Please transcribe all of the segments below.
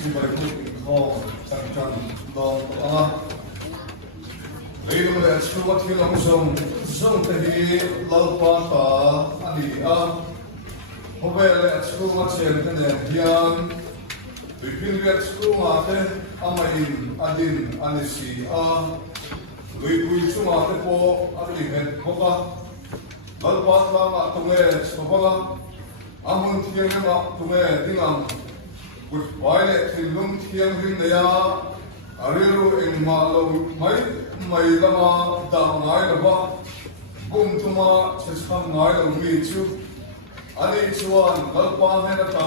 si bai ku kho sang chan dong anga Reino le chu wat hi long zong te hi lalpa ta ani a hobe le chu wat chen te ne hian bipin le chu ma te amain adin anisi a lui pui chu ma te po ali men khoka lalpa ta ma tunge sobola amun thiang ma tunge dingam gut baile thilung thiang rin ya ariru eng ma lo mai lama da ngai lama bum tuma chesam ngai lo mi chu ani chuan lalpa hena ta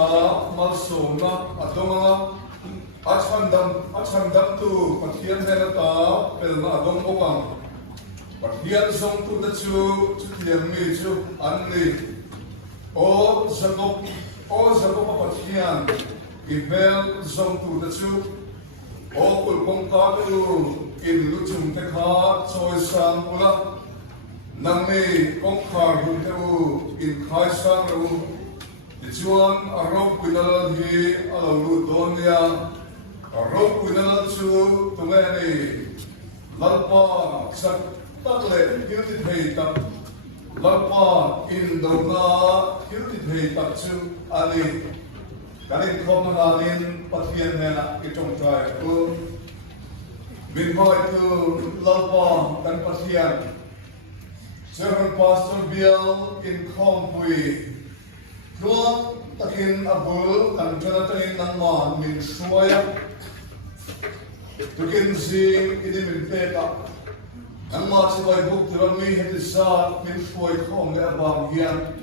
mal so na atonga achandam tu pathian hena ta pel na adong okam pathian song tu da chu thiam mi chu anni o zakop pathian ibel song tu da chu o kul kong ka tu in luchum te kha choi sang ula nang ni kong kha hu te u in khai sang ru chuan arok pinal hi alo lu don ya arok pinal chu tunga ni lalpa sak tak le hilti thei tak lalpa in do na hilti thei tak chu ali kaling khom na lin pathian hena itong trai ku bin hoi tu lalpa kan pathian Sir Pastor Bill in Khompui Tuang takin abul kan jonatayin ng man min suwaya tukin zing ini min peta ang mga sibay buk tiran mi hetisa min suway khom le abang hiyan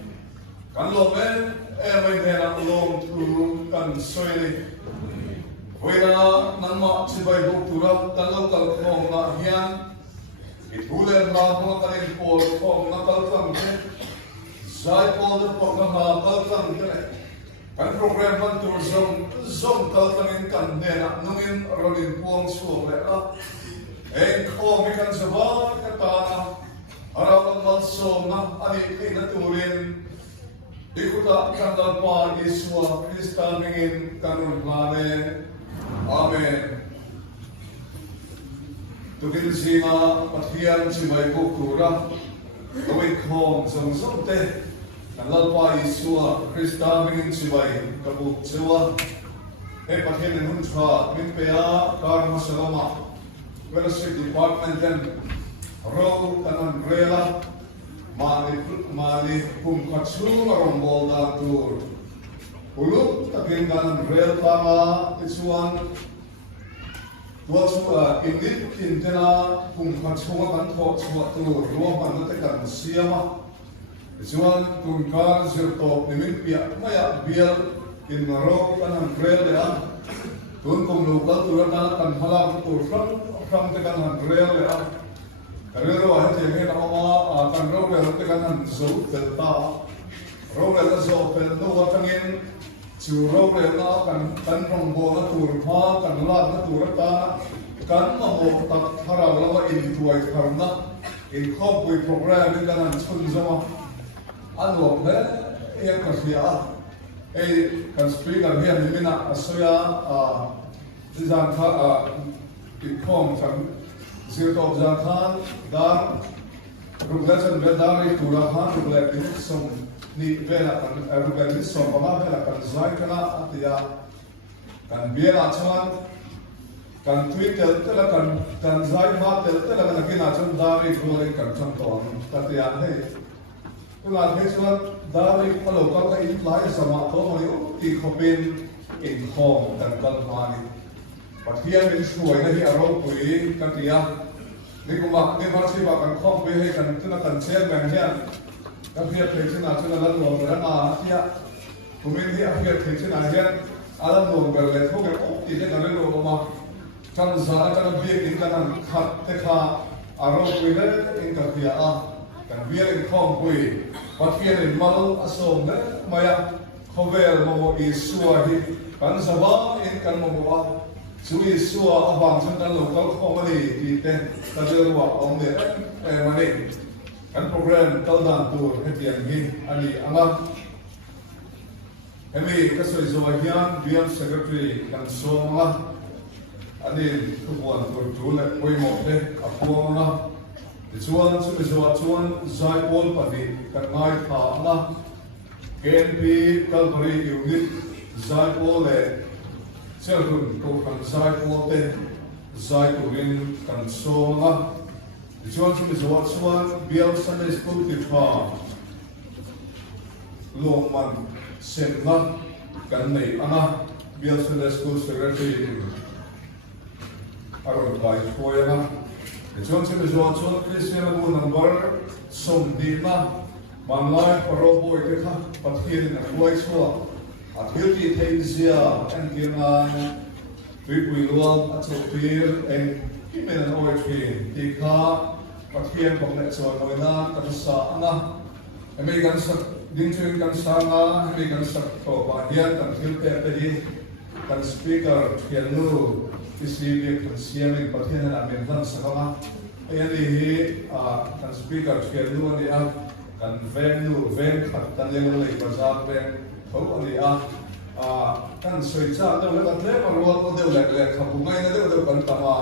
kan lomen may hena long tu kan soyli Huwena ng mga sibay buk tiran kan lokal khom na hiyan ituler na mga kalimpol khom na kalkang Zai Paul the Pokemon Kalkan kan program kan tur zong kalkanin kan nena nungin rolin puang suong le kho mi kan zaba katana arawan mal som na ani na turin ikuta kan dalpa Yesua Krista mingin kanun plane amen tukin sina pathian si may bukura Kawin khom zong te kan lalpa Yesua Krista mingin sibay kabuk sewa pathian in huncha min pea karma salama fellowship department den ro kanan rela mali pum katsu marombol da tur uluk takin kanan rel tama isuan Tuwa init kintena kung katsunga kan thok suwa tu ruwa man te kan siama isuan kung kar zirto nimin pia maya bial in naro kan rel ya tun kung lokal turana kan halam tu ram te kan rel ya karelo ha te me na ma kan ro te kan zo delta ro zo pel no wa tangin chu ro na kan rong bo na tur pha kan la na tur ta kan ma ho tak thara lawa in tuai tharna in khopui program in kan chun zama anlo le e ka sia kan speaker here mina asoya zan kha in khom chan zir to zan khan dar ruglasan bedari tura khan ruglasan som ni vela kan ruglasan som bama vela kan zai kana atia kan biela chan kan Twitter tela kan zai ma tela kan kina chan dari gore kan chan to tatia he tula he chuan dari palo ka in lai sama to mari ti khopin in khom kan kan mani pathian min suai na hi aro pui katia ni kuma ni marsi ba kan khom be he kan tuna kan chen ben hian kan pia thechina chuna la lo ra na tia kumin hi afia thechina hian alam lo ber le thoke ti je kan lo ma kan zara kan bia in kan khat te kha aro pui le in ka pia a kan bia in khom pui pathian in mal asom ne maya khovel mo Yesua hi kan zaba in kan mo wa Su Yesua abang chan kan lo kal khom ani ti te ta je wa om ne mani kan program kal dan tu hetian hi ani anga Emi kasoi zohian biam secretary kan songa ani tuan turtule koi mote apuanga chuan chu chuan zai pol padi kan ngai tha na KNP Calvary unit zai pol le selun ko kan zai pol te zai turin kan songa chuan chu chuan biam Sunday school ti pha longman senna kan nei ana biam Sunday school secretary aron kai khoyana chuan chu chuan Christian bu number som di na manlai parobo ite kha pathian na khoi chua athil ti thein zia an kirna pui luang a chopir en kimen oi thi ti kha pathian bong le chuan noina ka sa ana American sak ding chen kan sa na American sak to ba hian kan thil te te di kan speaker thianu isibik kan siaming pathian na men dan sakama ayani hi kan speaker thianu ni a kan venue ven khat kan le le bazar ven thau ani a kan soi cha do le le ma ro ko de le le kha bu ngai na de kan tama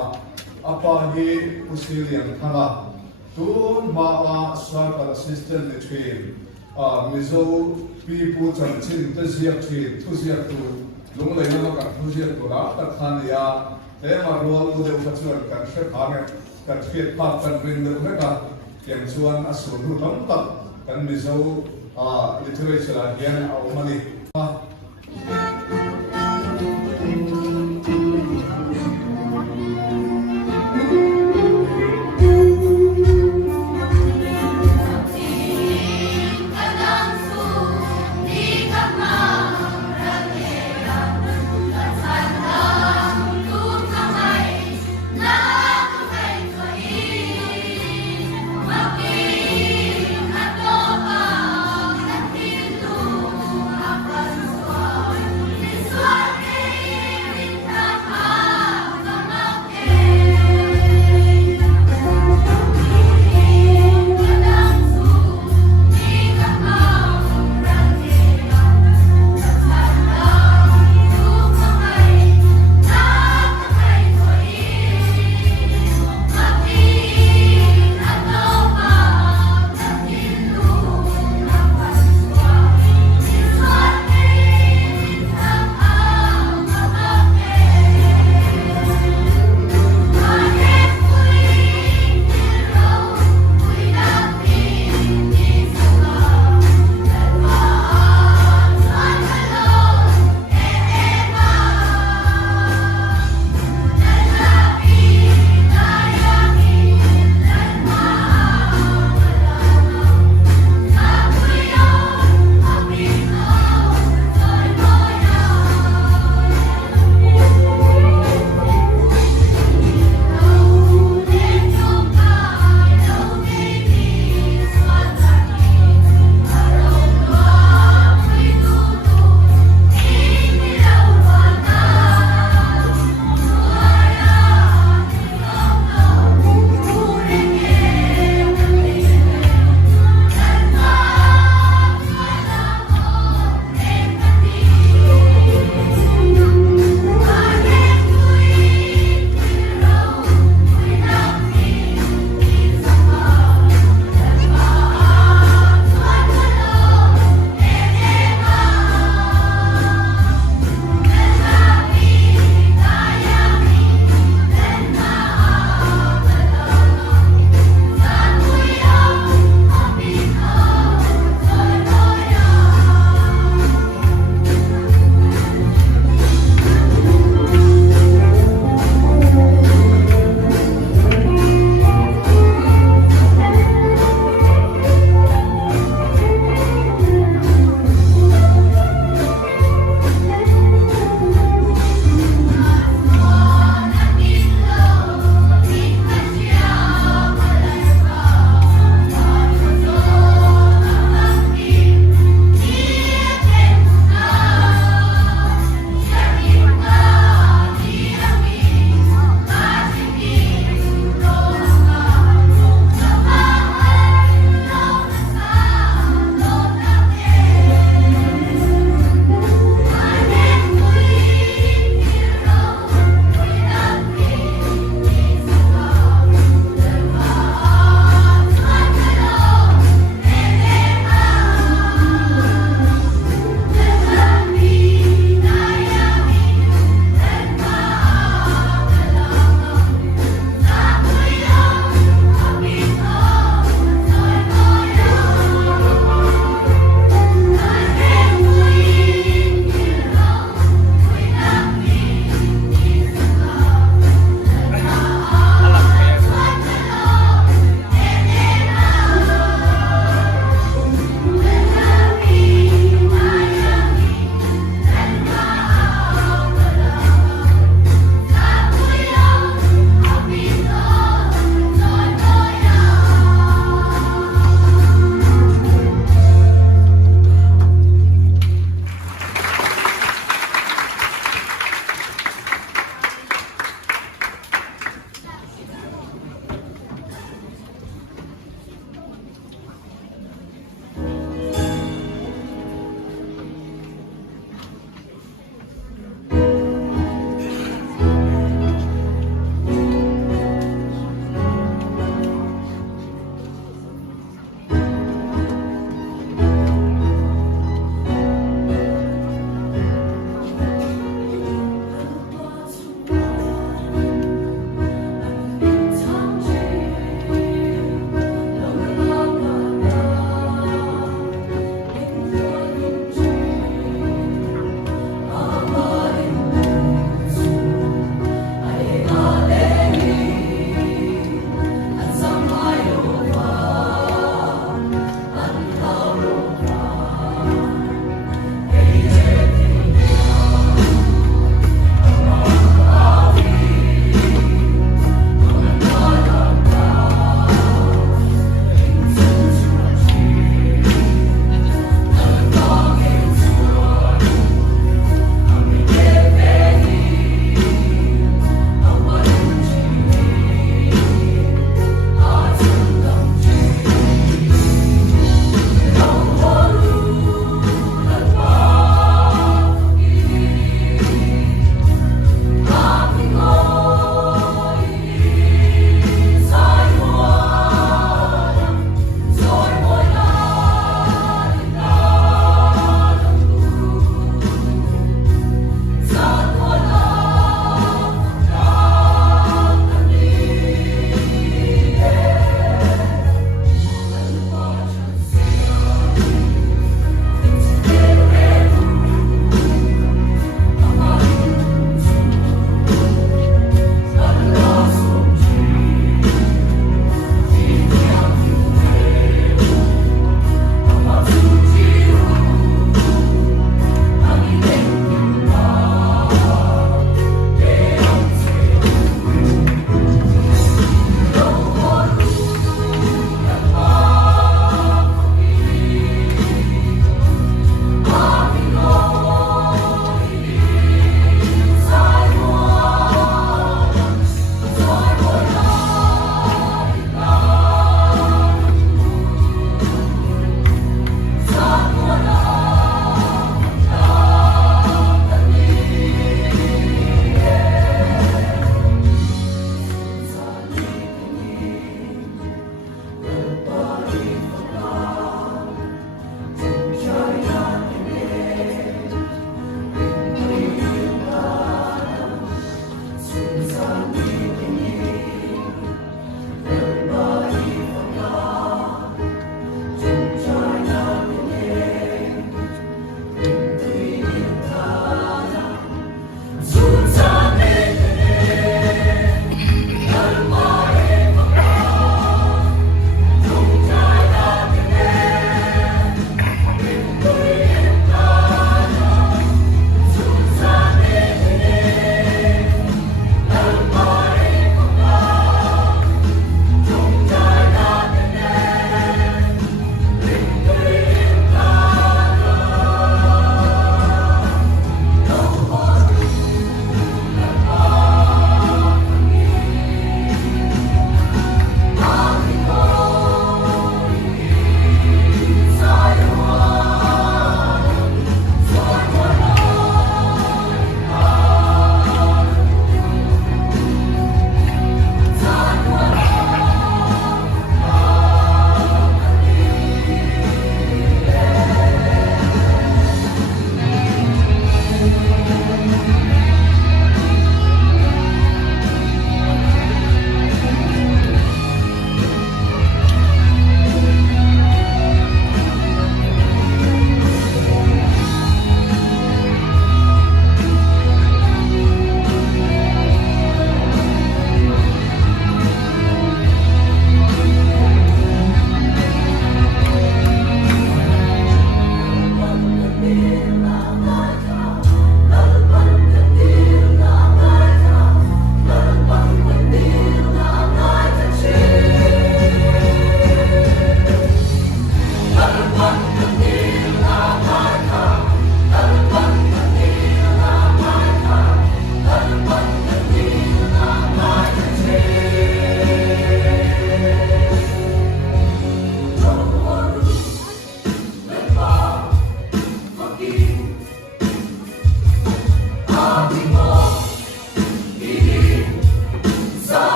apa hi usilian thama tu ma a swar par assistant le train mizo people chan chin te ziak thi thu ziak tu lung le na ka thu ziak tu la ta khan ya te ma ro ko de ka chuan kan she pha nge kan thiet pa kan rin de ne ka yang chuan a su tu tam tak kan mizo literature la hian a omani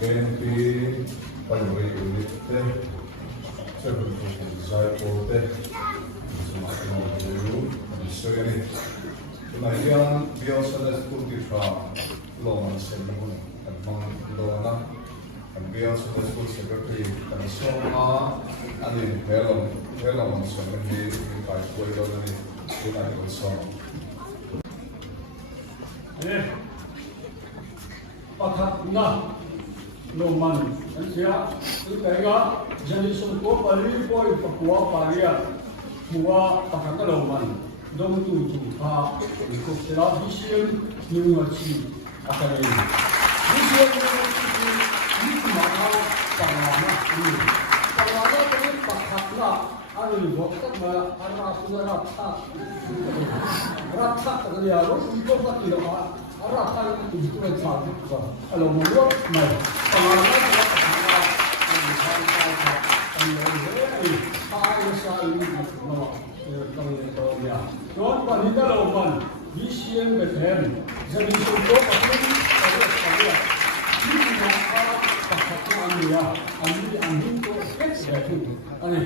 campaign, paluri ulit te, sabi ko kung zay po te, sumakang mga tuyo, so yan eh. Kaya biyaw sa las puti sa loman sa mga at mga lona, ang biyaw sa las puti sa gagawin, ang soma, ano yung helong sa mga kahit po ito na ni Pinay Soma. Pakat na loman ang siya kaya jadi sungko pali boy pakwa paria buwa pakat na loman dong tu ha ko sila vision university akademi vision university ni mahal pangana ni pangana ni pakat na ano ni boktak ma ara sunara rata kaya ro ito pa kilo arah kali itu juga satu kalau menurut mai pengalaman kita pernah Tuan wanita lawan visian beten jadi contoh pasti ada sekali ini maka pasatuan dia ambil tu itu aneh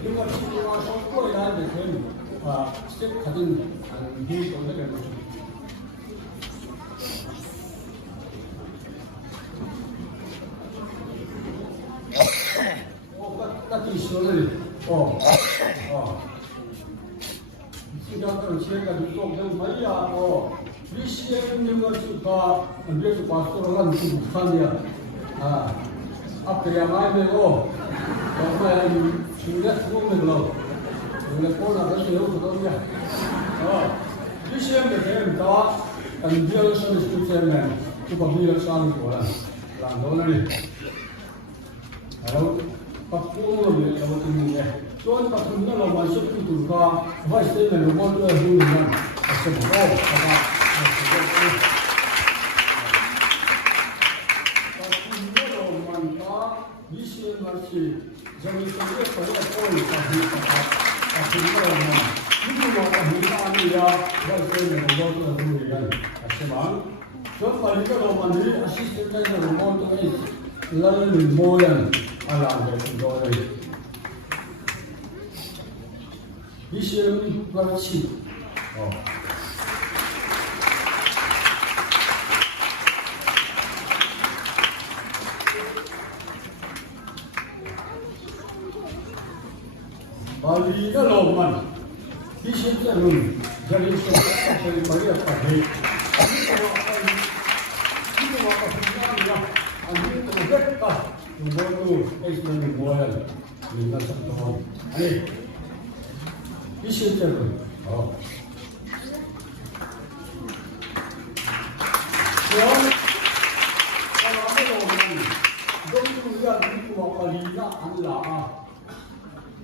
dengan situasi itu ya beten setiap kali di orang yang Tadi sore, sudah tercegah untuk dan Maria, visian juga suka ambil tu pastoran tu bukan dia, apa yang lain apa yang sudah semua belum, boleh pun ada sih betul ya, visian betul tak, ambil satu student, tu ambil satu orang, orang ni, kalau Pakpuro ni kalau tinggi ni, tuan pakpuro ni masuk itu juga, pasti memang tu hubungan semua apa pakpuro mantap, bisa masih jadi sesuatu pada poin tadi pakpuro mana, itu mana hubungan dia, pasti memang tu hubungan semua. Tuan paling kalau mandiri asisten saya memang tu ni lalu moyan. Alam dan budaya. Vision berarti. Bali loman. Vision terun. Jadi sesuatu dari Maria tadi. Itu apa sebenarnya? Ambil terdekat. Membantu eksmen moral dengan satu ini bisa jadi yang kalau ada orang dulu yang itu apalagi Allah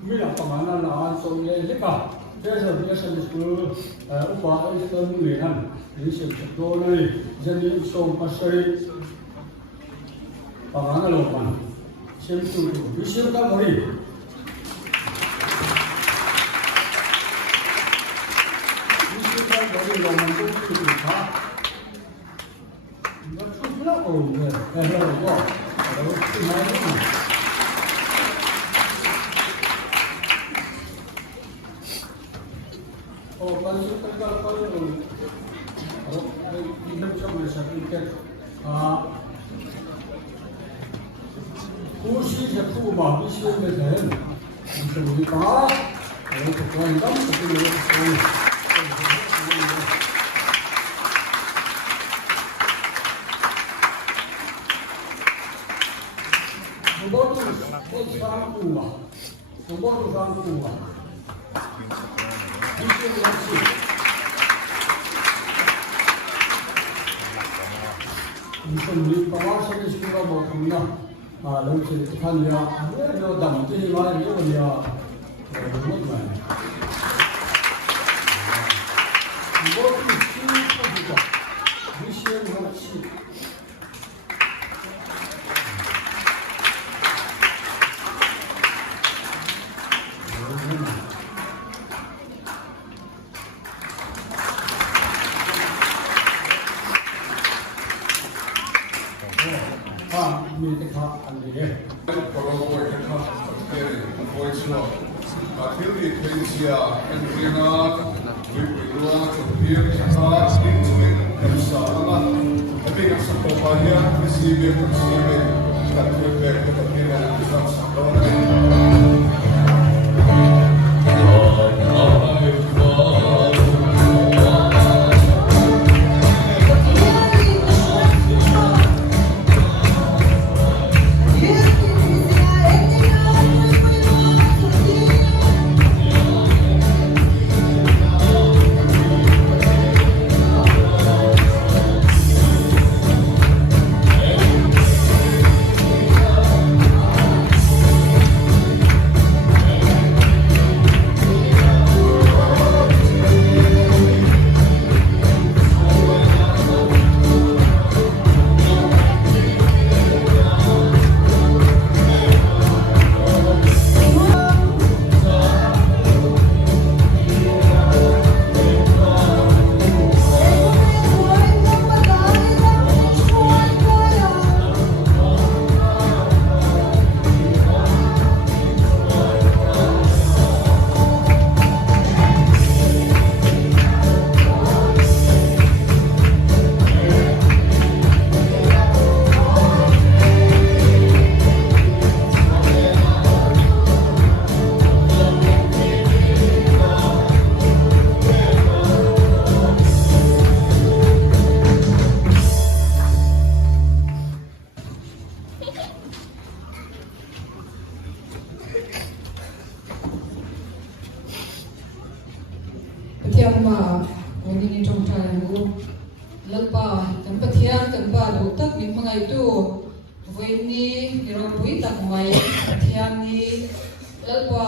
bila penganan lah soalnya jika biasa itu upaya itu dengan ini sebetulnya jadi pasari pangalan loman Semtu tu, vision kan beri. Vision kan beri loman tu kita. Macam mana orang ni? Orang tu mana? Oh, kalau ini macam mana sertifikat? Kursi satu bagus yang berjalan, bisa berlipat. Kalau ketuan dam, tapi dia ketuan. Nombor tu orang tua, nombor orang tua. Bisa berlaku. Bisa berlipat sampai sekolah bawah. Lalu kita kan dia, dia dalam tu ni mana dia remote mana. Remote itu juga, vision macam. มีแต่ข้าอันเดียว Korokoi kena peri koi chua. Akhirnya Indonesia Indonesia berpeluang untuk kita ingin bersama. Tapi yang sebenarnya mesti dan berbagai kepentingan kita semua. Màวันนี้จงใจรู้ลัลปากันปะเทียนกันบาดูตักมีมังไงตัววันนี้เราปุยตักไม่เทียนนี้ลัลปา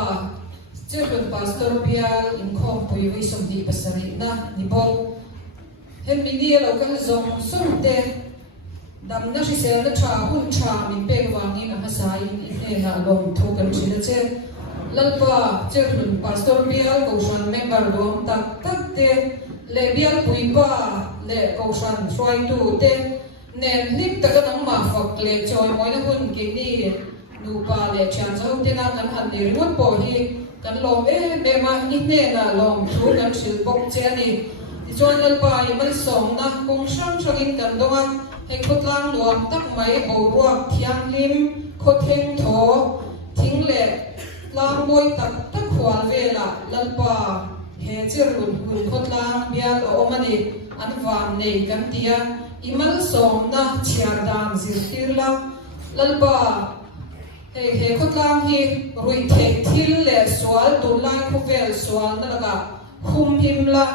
เจ้าเป็นพาสตอร์เบียลอินคอมปุยวิสมดีภาษาลินะนิบอลเห็นมินี่เรากันส่งส่งเตะดำนักเสียและชาหุ่นชามีเป้งวางนี้นะภาษาอินเดียนะลงทุกกันชิลเจลัลปาเจ้าเป็นพาสตอร์เบียลกูชวนเมมเบอร์รวมตักเตะเลเบียลปุยป้าเลกูชวนช่วยดูเตะเน้นลิบตะกันมาฝักเลจอยมวยนักหุ่นกินนี่นูปาเลชันจะหุ่นที่นั่งกันหันดีรุ่นปอฮีกันลมเบมาอินเนน่ะลมทุกกันชื่อปกเจนี่จวนลัลปายังมันส่งนะคงช่างชกินกันดวงให้คุดล้างรวมตักไม้โบรวกเทียงลิมคุดเทงโถทิ้งเล็ลางมวยตักขวานเวลาลัลปาเฮเจรุนหุ่นคุดล้างเบียลโอมันดิอันวานในกันเตียอิมันส่งนะเชียร์ดังซิลติลาลัลปาเฮคุดล้างฮีรุยเททิลเลสวาลตุลไลคุเวลสวาลนั่นละคุมหิมละ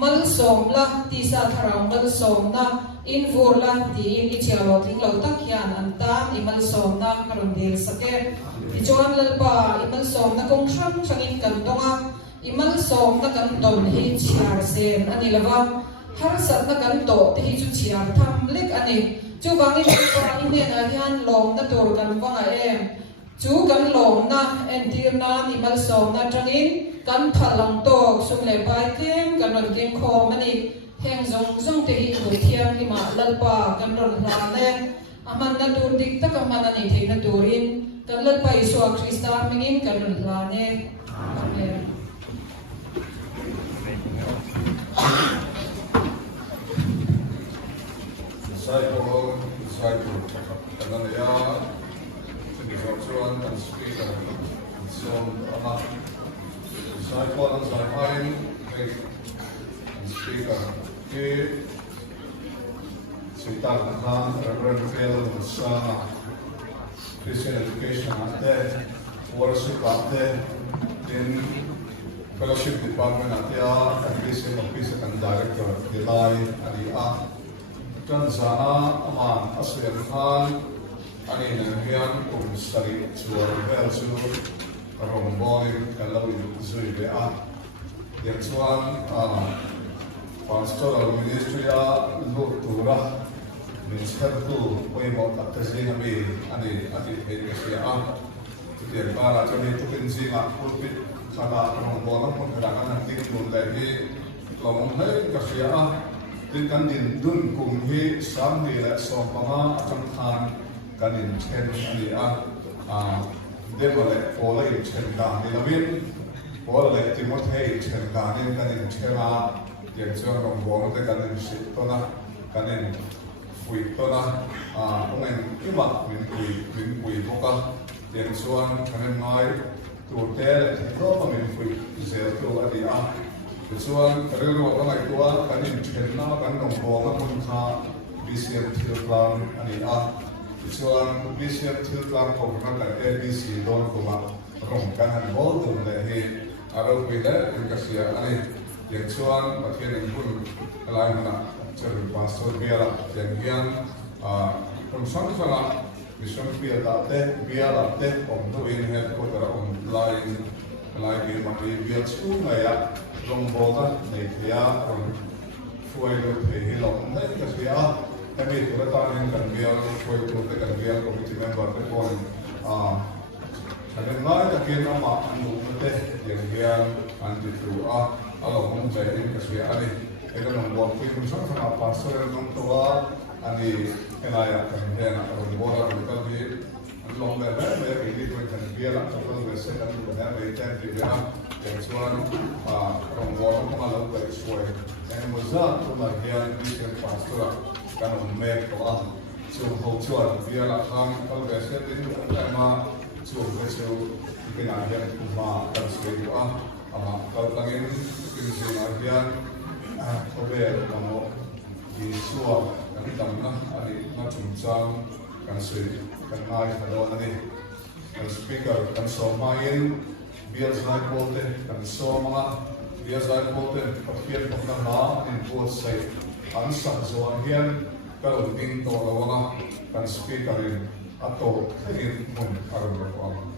มัลส่งละที่สาธารณมัลส่งนะอินฟูร์ละที่อิเชียร์ลทิ้งเราตักยานอันตามอิมัลส่งนะกรุณเดลสเกตที่จวนลัลปาอิมัลส่งนะคงช่างช่างอินกันดงอ่ะอิมัลส่งนะกันดมให้เชียร์เซนอันนี้ละว่าฮาร์สัตนะกันโตที่จุดเชียร์ทำเล็กอันนี้จูบางทีลัลปาอินเดียนะที่อันลงนะตัวกันว่าไงจูกันลงนะเอ็นดีร์นะอิมัลส่งนะจังอินกันพลังโตสุมเลบายเกมกันรอนเกมคอมันนี่แห่งซงเตหิบุเทียมที่มาลัลปากันรอนลาเล่อามันนัดูดิกตะกันมันนี่เทนัดูรินกันลัลปาอิสวาคริสตามิงินกันรอนลาเน่อาเมนSaya karena ya kejujuran dan speaker so amat saya pun saya main speaker ke cerita tentang Reverend Phil bersama Christian Education ada worship ada in fellowship department ada Christian office and director Delay Aria kan sana aman aslian kan ani nangyan kung sari suar bel su romboi kalau itu zui bea yang suan pastoral ministry ya lu turah minister tu boleh mau tak terjadi nabi ani ya dia para jadi itu kenzi mak pulpit sana romboi pun kadang-kadang nanti pun lagi kalau mau kasih tin kan din dun kung hi sam ni la so pama atang khan kan in chen ani a demole pola in chen da ni lavin pola le Timothy chen da ni kan in chela yang chuan rong bong te kan in sit to na kan in fui to na ong en ima min pui boka yang chuan kan in ngai tu te le ro pa min fui zel tu adi a chuan relo ko ngai tua kan in chen na kan rong bong a mun kha BCM Thil Plan ani a chuan BCM Thil Plan ko na ka ABC don ko ma rong kan han bol tu le he aro pi le in ka sia ani yang chuan pathian in kun lai mana cher pastor biara yang hian kon sang sanga mission field da te biara te om no in head quarter on lai bi ma bi biar chu ma ya rong boga nei thia on fuai lo the hi lo nei ka sia kami tu ta in kan biar fuai tu te kan biar committee member te kon kan ngai ta ken ma anu te yang hian an di tu alo mong jai in ka sia ani e kan on work kun sang sanga pastor nong towa ani kenaya kan hena on bora ka bi long le le ini tu kan biar la to ko se kan tu na be ten di ya yang chuan rong bora ko ma lo ka suai en mo za to ma hian di sen pastor kan on me ko chu ho chuan biar la khang ko be se din ka ma chu be chu ke na hian ku ma kan suai du ama kal tangin kin se na hian ko be mo di suwa kan tam na ani na chung chang kan suai kan ngai halo ani kan speaker kan so main biar zai bolte kan so ma biar zai bolte papier ko na ha in both side an sa zo hian kal ding to lawana kan speaker in ato in mun aron ko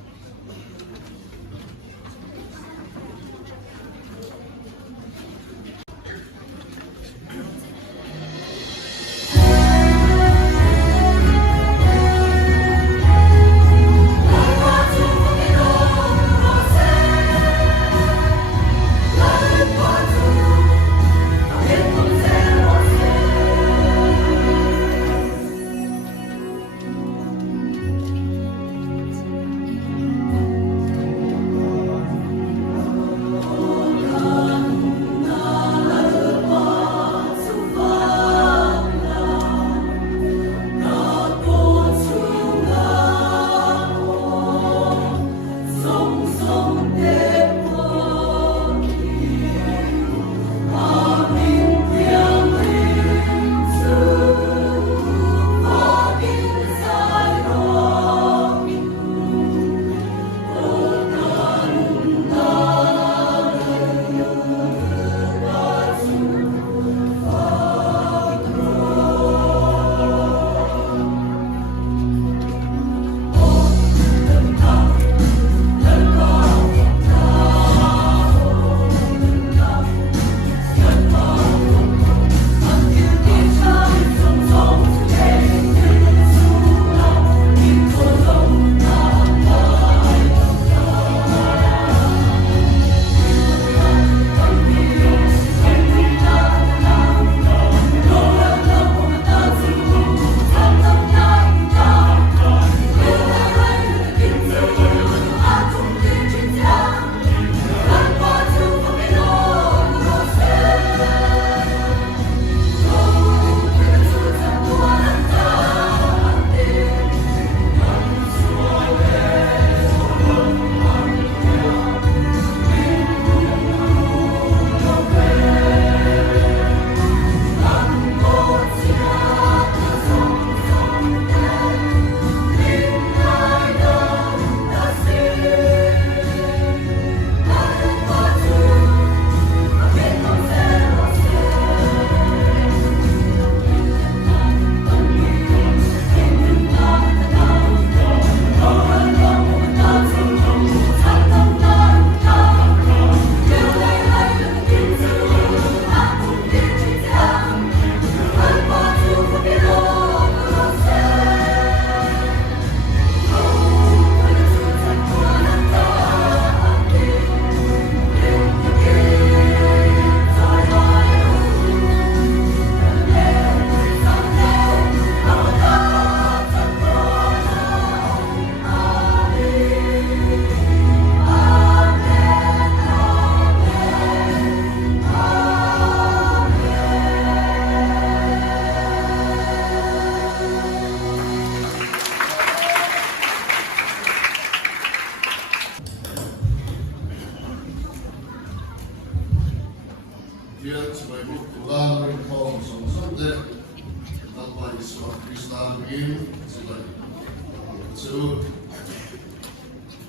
chú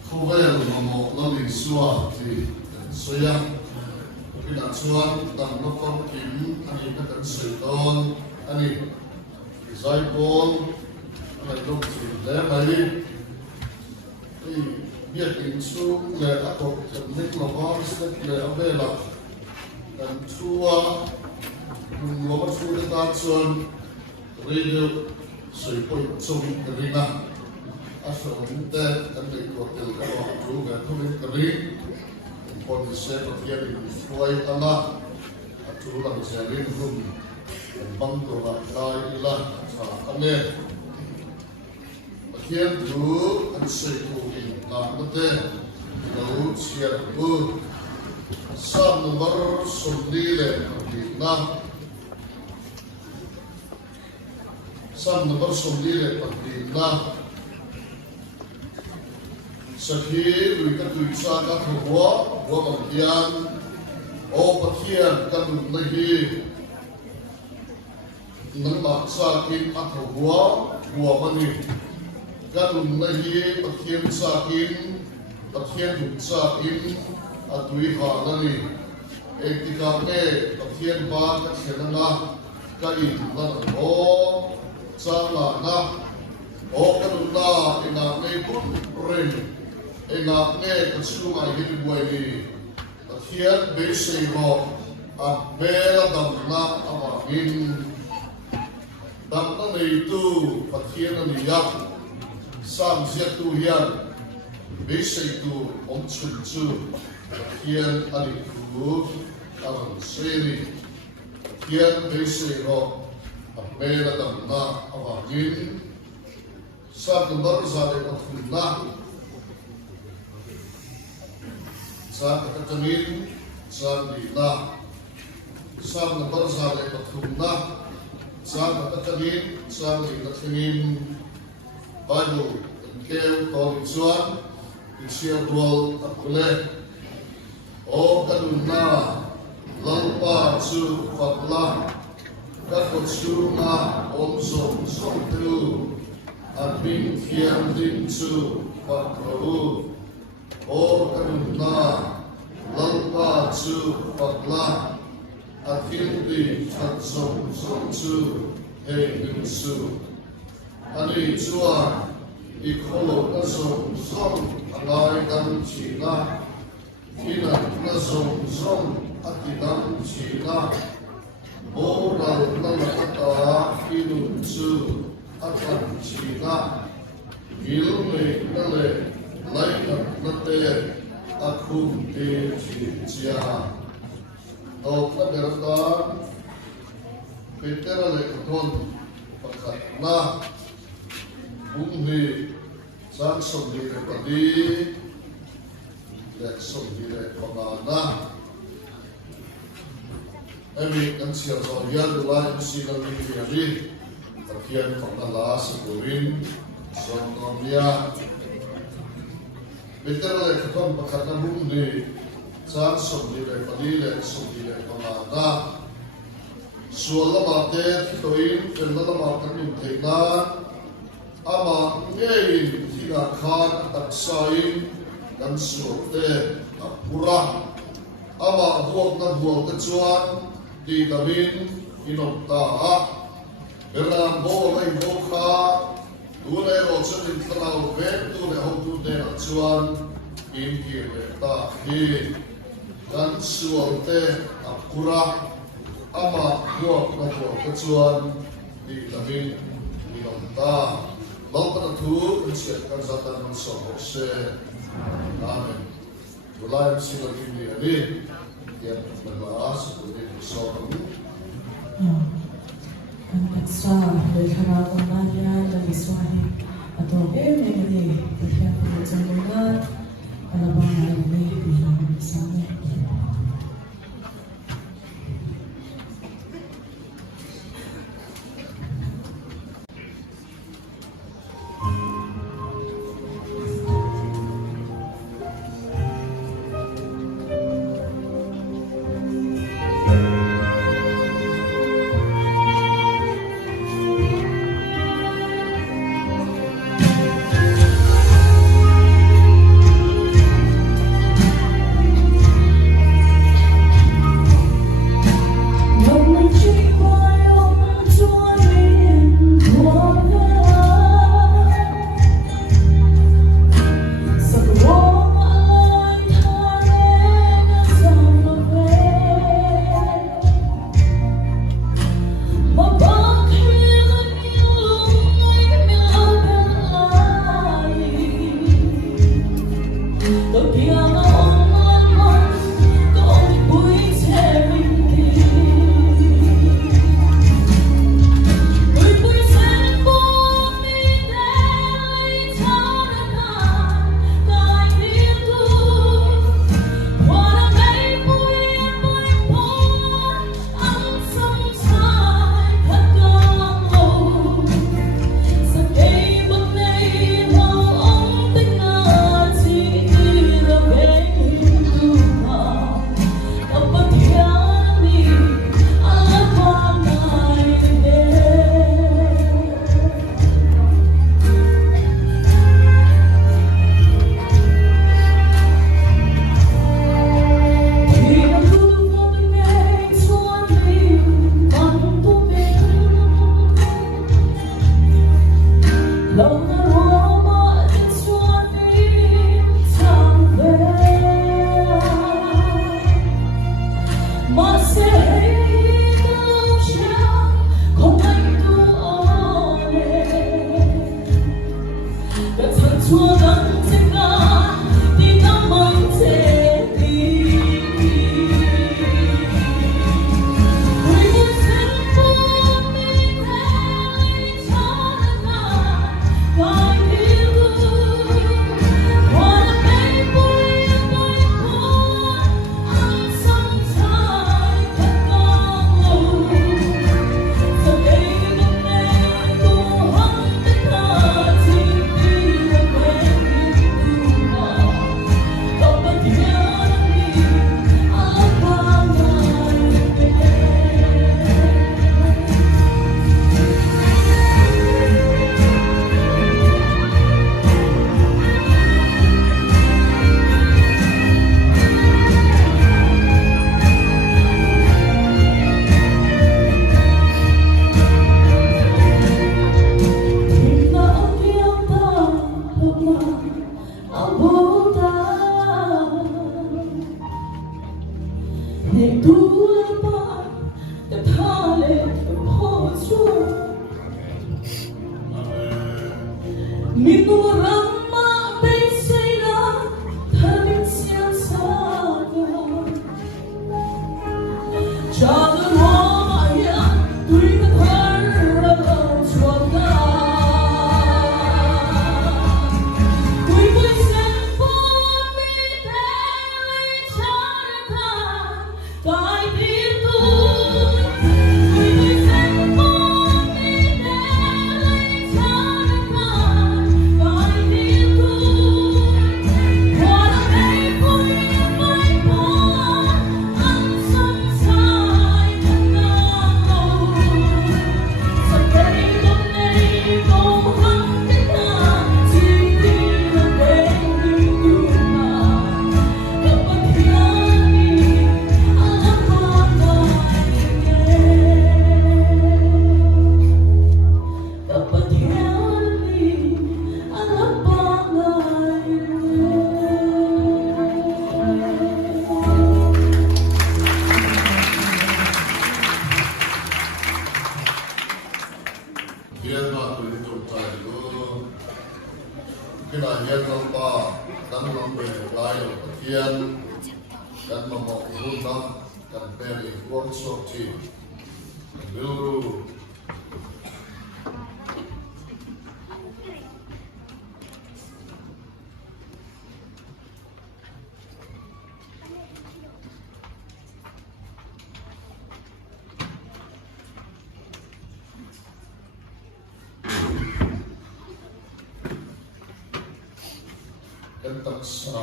không về mà một nó liền xua thì xoay cái đặt xuân tầm nó phong kiếm anh ấy nó cần sửa tôn anh ấy giải bốn anh ấy lúc chỉ để mấy thì biết tính số lệ ác cục chẳng biết mà có sẽ lệ áp bê là cần chua dùng nó bắt chua đến ta xuân rồi được sửa bồi chung cái gì nào áp dụng tế anh ấy có thể các bạn chú cái thông tin cái gì còn sẽ có thể bị xoay tăng á chú làm sẽ liên hùng băng tổ lại đây là anh em thiên chú anh sẽ cùng làm cái thế đấu chia bư sam number sum đi lệ Việt Nam sam number sum đi lệ Việt Nam Sakhi lui các tụi sa các hùa bằng tiền ô bát thiên các tụi này hi nâng bạc sa kim các hùa mani các tụi này hi bát thiên sa kim bát thiên tụi sa kim tụi hà nani etika ne bát thiên ba các thiên na các in na ô sang na ô các tụi na ina ne bút ren anh nghe cái sự mà hiện buổi đi hiện bây giờ họ bé là đầm na mà hiện đầm na này tu và hiện là này yap sam giết tu hiện bây giờ tu ông chuẩn chu hiện anh tu anh sẽ đi hiện bây giờ họ bé là đầm na mà hiện sam cái bớt ra để có thùng na sang katamin sang dita sang number sang le pathumna sang katamin sang le katamin Bible kêu con chuan siêu dual akule o kaduna lalpa chu fatla các con chu na om som som tu admin kiam din chu patru o kaduna lalpa chu patla akhildi thatsom som chu he nin chu ani chuan ikholo na som angai dam china kina na som atinam china o ral na lakata kinun chu atam china gilme na le lai na te akhum te chia o na berta petera le thon pakhat na bumhi sang som di le padi le som di le pagana ami kan sia zo ya lai si na ni ni takian pagala sa kurin son nomia Betul le thon pakhat na bumhi sang som di le padi le som di le pagana suala mate toin kendala makan ni thena ama ngein hina khan taksain dan suote pura ama huok na huok te chuan di damin inokta ha beram bo lai bo kha tu le ro chen tlau ve tu le ho tu te na chuan in ki le ta hi dan suote pura ama huok na huok te chuan di damin inokta Long pada tu insiat kan zatan mansor se, amen. Mulai sila kini ni, yang berlas kemudian bersama. Sa lekara onanya dan iswahi atau ini terlihat berjalan alabang ini bilang bersama. lòng hoa mà đến xóa đi chẳng về mà sẽ thấy lâu chẳng không anh tu ổn đã thật chua đắng trên ta thì ta mong sẽ đi người muốn xem buồn đi theo cho đất ngàn vài điều wanna make believe my heart I'm sometimes thật ngon lâu giờ đây lúc này cô hăng biết ta chỉ đi là quen yêu mà đâu có thể đi ở qua ngày về Tìm ta ấm yêu ta lúc nào áo bố ta để tu ba để tha lệ hồ chúa mình mua răng mà bay say ra thà mình xiang xa cha đơn hoa mà hiền tuy có thân ra lòng chuột ta Quý vui xem buồn mi thế lấy cha đất ngàn vài tiếng tuổi Quý vui xem buồn mi thế lấy cha đất ngàn vài tiếng tuổi Wanna make believe my heart I'm sometimes thật ngon lâu giờ đây lúc này cô hăng biết ta chỉ đi là quen yêu mà đâu có thể đi ở qua ngày đâu có thể đi ở qua ngày hiền mà tụi chúng ta cái này hiền lòng ba đang lòng bề lại hiềnกันมาบอกรุ่นนะกันเป็นอีกวันสองทีรู้กันตักษา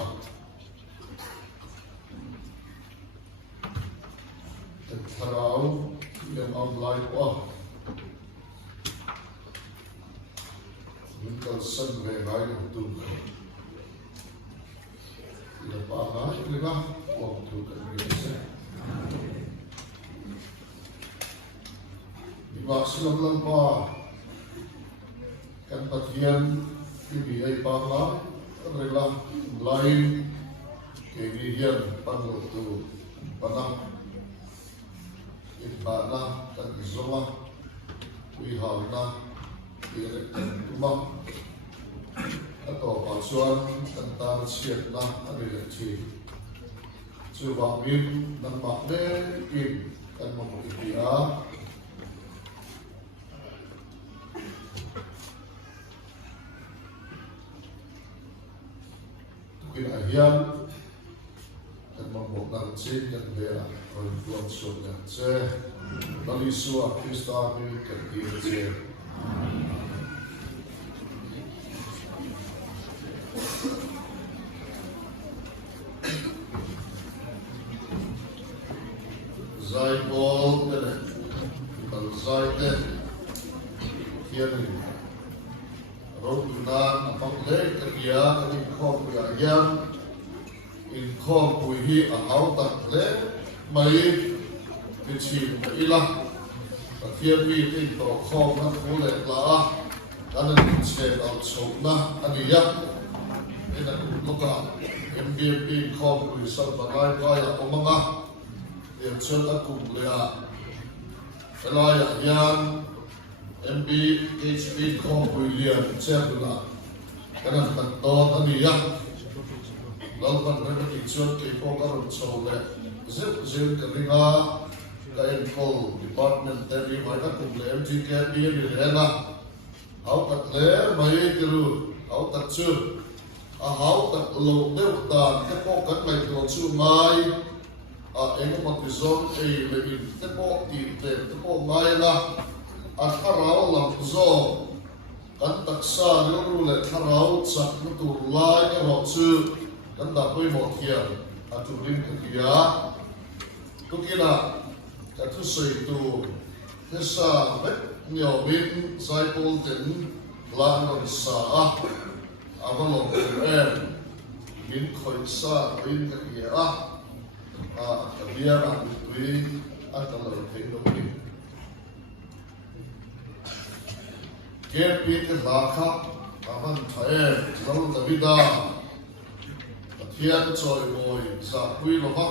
กันทาราวยังออนไลน์ว่ามันก็สั่งเวลาอย่างตุ้มแล้วป่านะเลยนะลองดูกันดูสิมีบางสิ่งลังป่ากันตัดเทียนที่มีไอ้ป่านะอะไรล่ะไลน์เกี่ยวกับปังหลงตูปะนะIbana dan Zoma Wihana Direktan Rumah atau Palsuan tentang siapna ability Coba min dan makne in dan memiliki Tukin ahian dan membuat cin dan bela perempuan surga ceh bagi suah Krista ini kecil ceh Zai bol dan kalau zai deh kian ini Ronggunan apang leh kerja ini kau yang in kho pui hi a hau tak le mai ti chim ta ila ta thiam mi tin to kho na fu le la kan an che al chona ania ina loka MBP khom result bangai ka ya omanga ya chon akum lea elaya yan MB HP khom William chebula kan an to ania lalpan kan tichon ke ko ka ron chole zep karinga ka info department teri mai ka kum le MTK ni rena hau kat le mai kiru hau tat chu a hau tat lo deu ta ke ko kan mai to chu mai a eng ma ti zon e le in te ko ti te ko mai la a kharau lam zo kan taksa ru le kharau chak na tur lai ka ro chu kan da poi mo thia a tu rin ka dia tu kila ka tu sei tu ke sa be nhiều bên sai pol ten la non sa a va lo em min khoi sa in ka ya a ka bia na tu a ka lo thei lo ni ke pi ke la kha a van thae lo da vida thian choi moi sa pui lo ba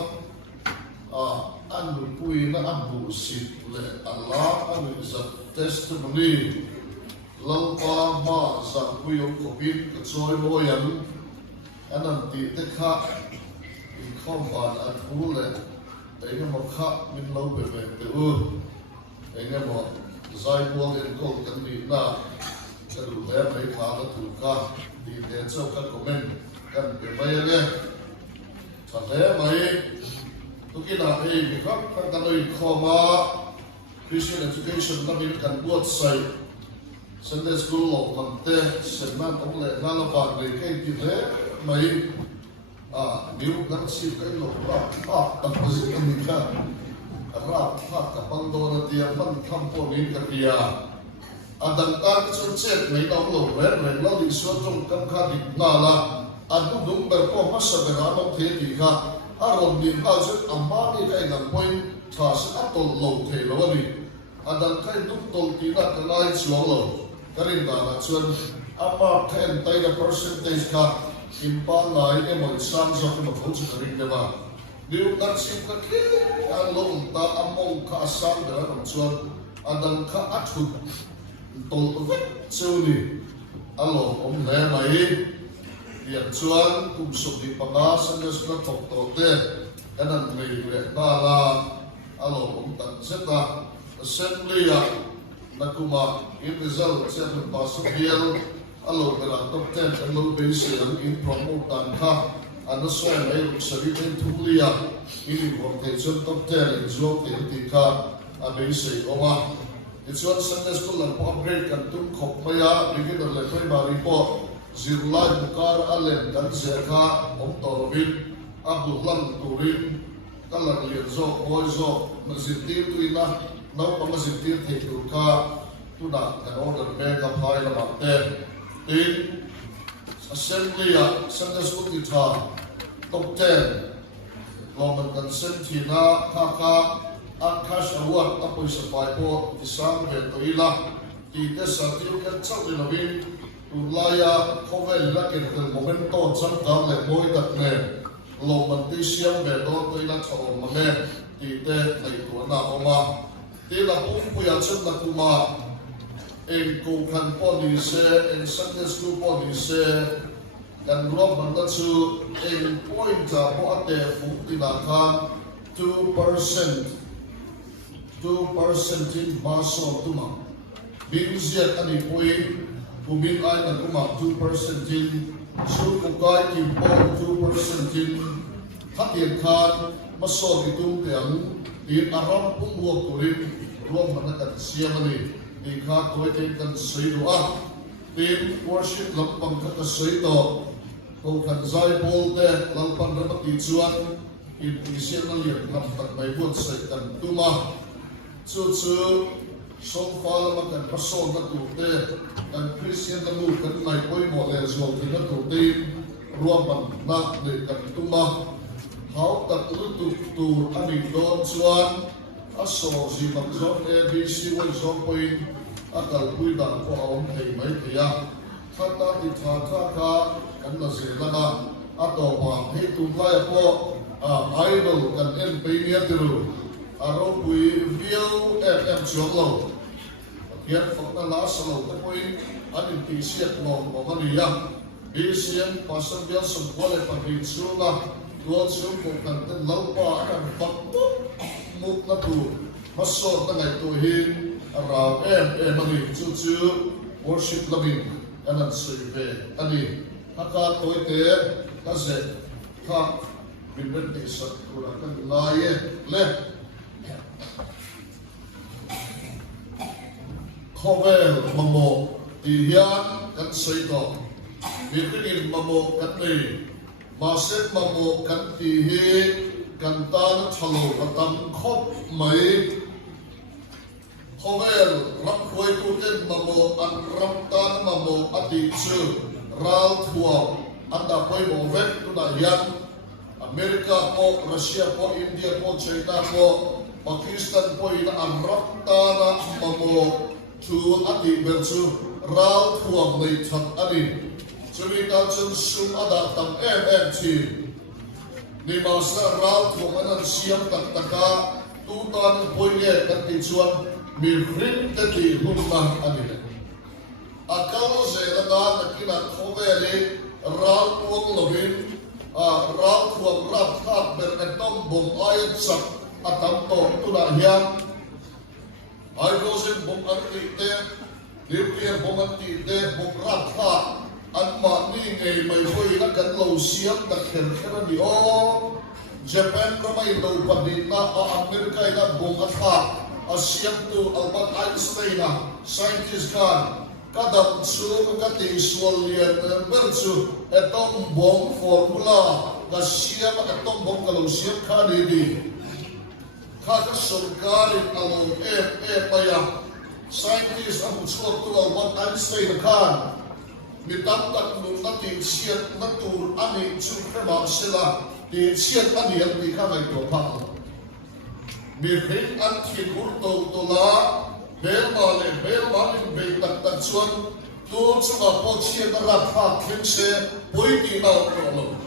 an bu pui na an bu sit le Allah an is a testimony lalpa ma sa pui om kopin ka choi moi an an ti te kha in khom ban an pu le te mo kha min lo be be te u te mo zai po den ko kan ni na ka lu le mai kha la tu ka ti te chau ka comment kan be mai le sa le mai tu kila ei mikap kan noi khoma Christian education na bin kan buat sai Sunday school lo kante senan ole na la ba le ke ki le mai new kan si kai lo ba ta posi kan ni ka ra ta ka pando na dia man kampo ni ka dia adan ta chun chet mai dau lo wer lo di so jong kam kha di na la adu dung ber ko ma sa da na lo the di ka aron din ba chu amma ni kai ngam point tha sa atol lo the lo ni adan kai duk tol ti na ka lai chuang lo karin da na chuan amma ten tai da percentage ka impa ngai e moi sang so ko ko chu karin de ba diu tak sim ka ke an lo ta among ka sang da na chuan adan ka athu tol chu ni alo om le mai Yang chuan kum suk di panga sandes na tok to te kanan mei le ta la alo om tan seta assembly ya nakuma in result set pa su biel alo kala top 10 alo base in promote tan kha ano so mai sari ten thulia in vocation top 10 job te ti kha a base oma chuan sandes ko lan upgrade kan tum khop maya beginner le primary po Zirlai Bukar Allen dan Zeka Om Torobin Abdul Lam Turin Kalang Lian Zo Boy Zo Mazitir tu ina Nau pa mazitir Thekul ka Tuna kan order Mega Pai la Makte In Assembly ya Sunday School Ita Top 10 Loman dan Sentina Kaka Akash Award Apoy sa Paipo Isang Beto ila Tite sa Tiukan Chau Ilabin Tulaya Kovel Lakin Del Momento Changkang Le Boy Dat Ne Lomanti Siang Beto Tuila Chawang Mame Tite Naituana Oma Tila Pumpuya Chun Nakuma En Kukan Police En Sunday School Police Dan Roman Natsu En Pointa Poate Fuktinakan 2% in Baso Tuma Bingziat Ani Pui Ubin ay na kumang 2% in Sulukay Kimpon 2% in Hatiyan Khan Masog itong tiyang Di Aram Pungwag Turin Ruang Manakat Siyamani Di Kha Tuweteng Kan Sayroa Team Worship Lampang Kakasayto Kung Kanzay Bolte Lampang Ramatitsuan Inisyan na liyan Lampag may buwan sa Kantuma Tsutsu Song fala makan pasol na turte dan Christian na lu kan mai poi mo le zo na turte ruaman na le kan tuma hau ta tu ani don chuan aso si mag zo ABC wal zo poi akal pui dan ko awam thei mai thia thata ti tha tha ka kan na zir lana ato pa he tu vai ko idol kan en pe nia tiru aro pui viau fm cholo hian fakta la salo ta pui anin ti siat nom ko mania bisian pasal dia sebuah pagi sudah dua suku kan ten laupa kan fakta muk na tu masuk tangai tu hin arab mani cucu worship labin anan suive ani haka toite kase ha bimbel desat kurakan laye le khovel mamo tihian kan seito bikin mamo kan ni maset mamo kan tihi kan tan chalo atam khop mai khovel ram khoi tu ten mamo an ram tan mamo ati chu ral thua anda koi mo vet tu da yan Amerika po Russia po India po China po Pakistan po ina an ram tan mamo tu ati berchu ral thua mai thak ani chumi ka chun sum ada tam chi ni masa ral thua anan siam tak taka tu tan poye kan ti chuan mi hrin te ti humna ani akal zela da nakina khowele ral tuang lovin ral tuang rat khat ber etom bom ayat sak atam to tu da hiam ai go sin bom an ti te nuclear bom an ti te bom rat khat an ma ni ngei mai hoi na kan lo siam da kher khera ni o Japan ko mai lo padin na America ina bom khat Asiam tu Albert Einstein scientist kan kadam su kati swalian bersu atom bomb formula ka siam atom bomb kalau siam khani di khaka sarkari alo paya scientist am chuak tu Albert Einstein kan mitam tak nun nati siat natur ani chu khama sela di siat ani yang di khamai to phak Mirhin an thikur to tola bel male be tak chuan tu chunga po chian ra pha khin se poi ti na lo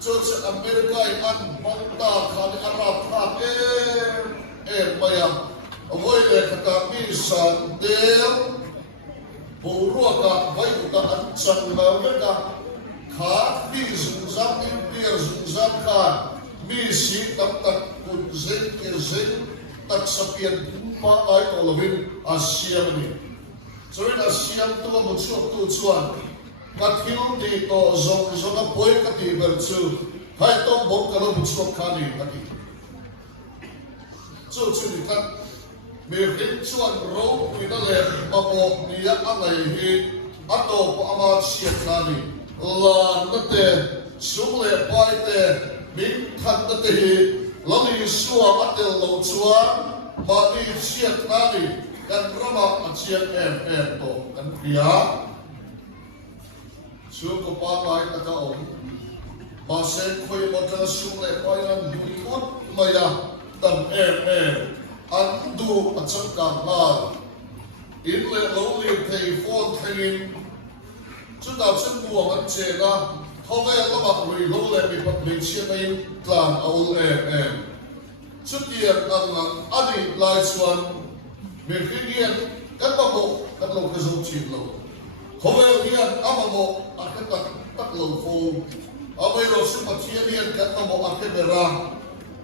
church America an bangta khan arab pha maya voi le ka mi san del bo ka vai ta an chang na ka kha bi zum zam bi zum zam ka mi si tak kun zen ke zen tak sapian pa ai to lovin asiam ni so in asiam tu mo chuak tu chuan kathil ti to zong poi ka ti ber chu hai to bom ka lo chuak khani ati chu ni kan me hin chuan ro ni na le ma mo ni ya angai hi ato pa ama siat khani la na te sum le pai te min khat na te hi lami suwa atel lo chua ma ni siat nani kan rama achian to kan pria su ko pa mai ta ka om ma se khoi mo ta su le pai ran ni ut maya tam an du achak ka ma in le lo li thei phone thei chu da chen bu man che na Hove la ma ri lo le mi pat mi chia mai plan au chút tiền ăn ani lai xuân miền khí nhiên các bà bộ các lồng cái dòng chìm lồng không phải nhiên ăn bà bộ ăn cái tắc lồng phù ở bây giờ sự phát triển nhiên các bà bộ ăn cái bề ra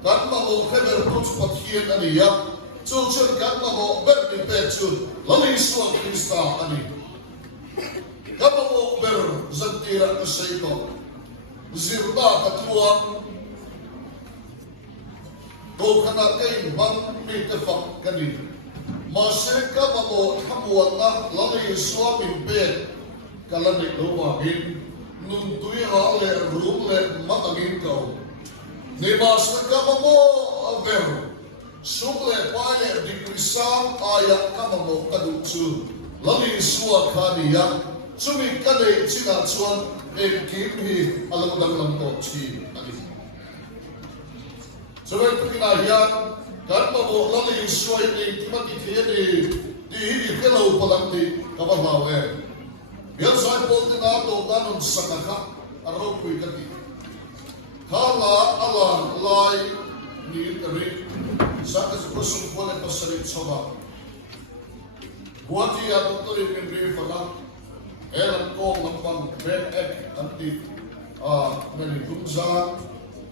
các bà bộ cái bề ra chút phát triển ani ya chú chân các bà bộ bên đi về chú lấy xuân Krista ani các bà bộ bề dân tiền cái xây to zirda các tuang Go kana kay bang pite fak kani. Maseka mamo hamuan na lami suamin pe kalani lumagin nun tuwi hale room le matagin kau. Ni maseka mamo aver sukle pale dikrisam ayat kamamo kadutsu lami suwa kaniya sumi kane china chuan en kimi alam lam to chi ani. Sebab itu kita lihat kan bahwa lalu Yesua ini cuma dikira di di hello palang di kababaw biar saya polti na to ganun sakaka araw kuy kati hala alan lai ni ri sakas kusum pole pasarit soba buati ya doktor in ri palang elan ko lampang ben ek anti meni dumza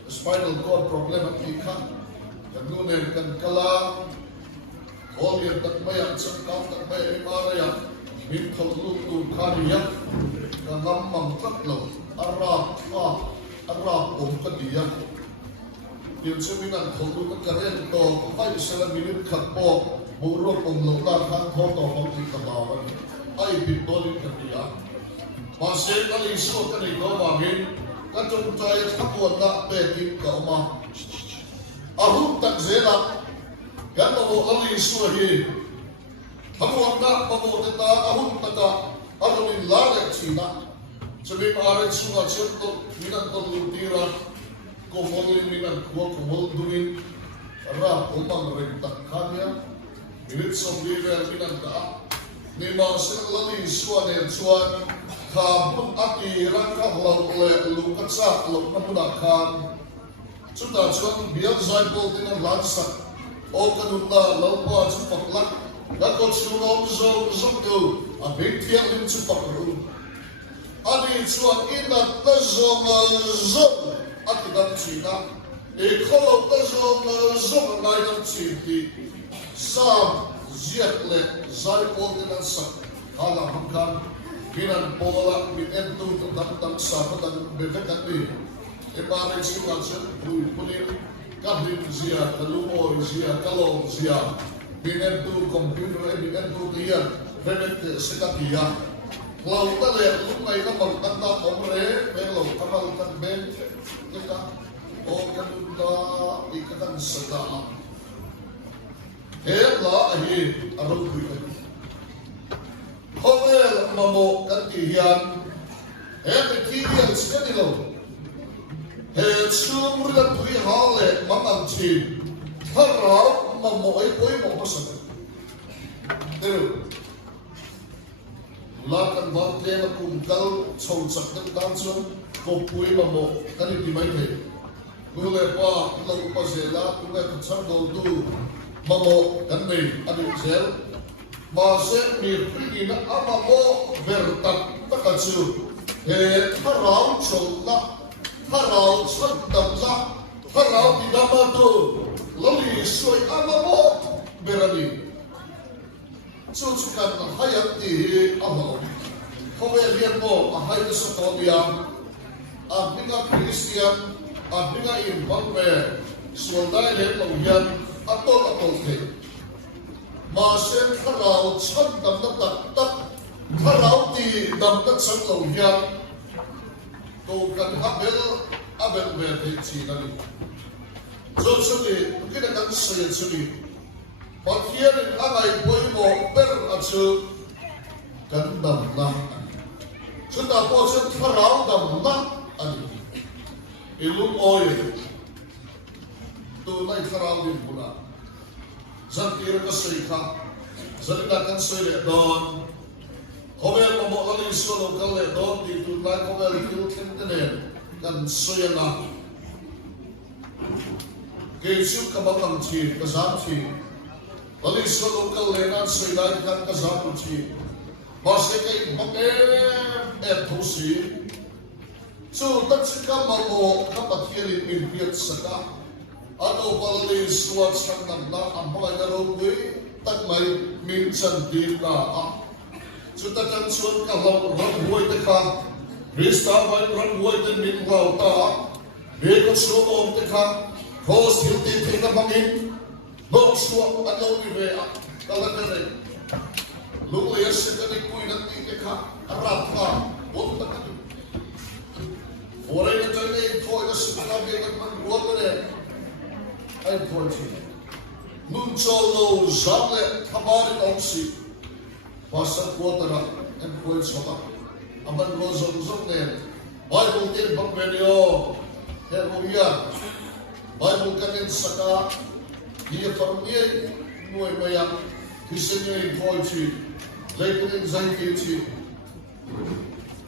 spinal cord problem at ikan kanunen kan kala Oleh tak bayar sekam tak bayar imaraya minta lutu kalian kanamam taklo arab kadiya yung seminan kulu karen to ay sila minit katpo buro kong lokal kan hoto kong ikabawan ay bitolin kadiya masih kali iso kanito bagin katong tayo kapuan na betin ka uma ahun tak zela Gan mo ali suahi, hamuan na pamutita ahun naka alumin lalek sina. Sabi maaari sunga siyento minan kalutira kumulin minan kuwa kumulduin ra umang rentak kanya minit sombivel minan ka ni masin lali suan suan kabun ati rangka laule lukat sa luk namunakan sudah suan biar zaipol tinan lansak o kanunda lalpa sa paklak dakot sunom zong do a big tiang lim sa pakru ani suan inat na zong at idang sina ikolo na zong na idang sinti sam ziatle zaipol tinan sa halahangkan binan pola binentu tentang sahabat dan bebekan ini ibarat sukan punin kabin zia kalumor zia kalong zia binentu komputer binentu dia benet sekatia lalu tadi lumai kamar tanda omre belo kamal kan ben kita kanunda ikatan sedang hela ahi arul bukan Howel mamo kantihian kitiyan sekali lo sumurlan tui hale mamangchi harau mamo ay mo masagot pero lakan barte na kumkal chongsak ng tanson ko pui mamo kani di may hay gule pa ilang pa sila gule kutsang doldu mamo kanay anong sel Masih mirpini na ama mo bertak takatsu harau cholna harau sadamza harau dinamatu lali soy ama mo berani susukan hayat di ama kawelian mo ahay sa tobia abinga Christian abinga imbangme suwalday lewyan atol ke Masih harau chan dam tak harau di dam tak sang lauyan to kan abel bete China ni so kita kan saya sini bagian angai boy mo ber acu kan dam na sudah bosan harau dam na ani ilum oil to nai harau di puna Zantir ka soika, zanita kan soile don. Kobel mamo kali solo kale don di tunai kobel kiru kentene kan soyana. Kesu kabang chi kasam chi. Kali solo kale nan soila kan kasam chi. Masih kay makem thosi. So tatsika mamo kapathirin inpiat saka. Atau palali suat sangat na ampai daroi tak mai minsan dina sudah kan suat kalau rambuai teka rista mai rambuai dan min lauta bekot suom teka kos hilti tina mangin bok suat atau nirea kalau kene lu ya sekali kui nanti teka arata bok tak orang yang jadi kau itu sebenarnya dengan manduat kene ay porti nun cholo zamle kamari onsi pasal kuatara en kuat soka aban rozon zonne bible tin bakmenyo heroya bible kanin saka dia farmie nuai mayang Hisenye Koichi, Lakeland Zankichi,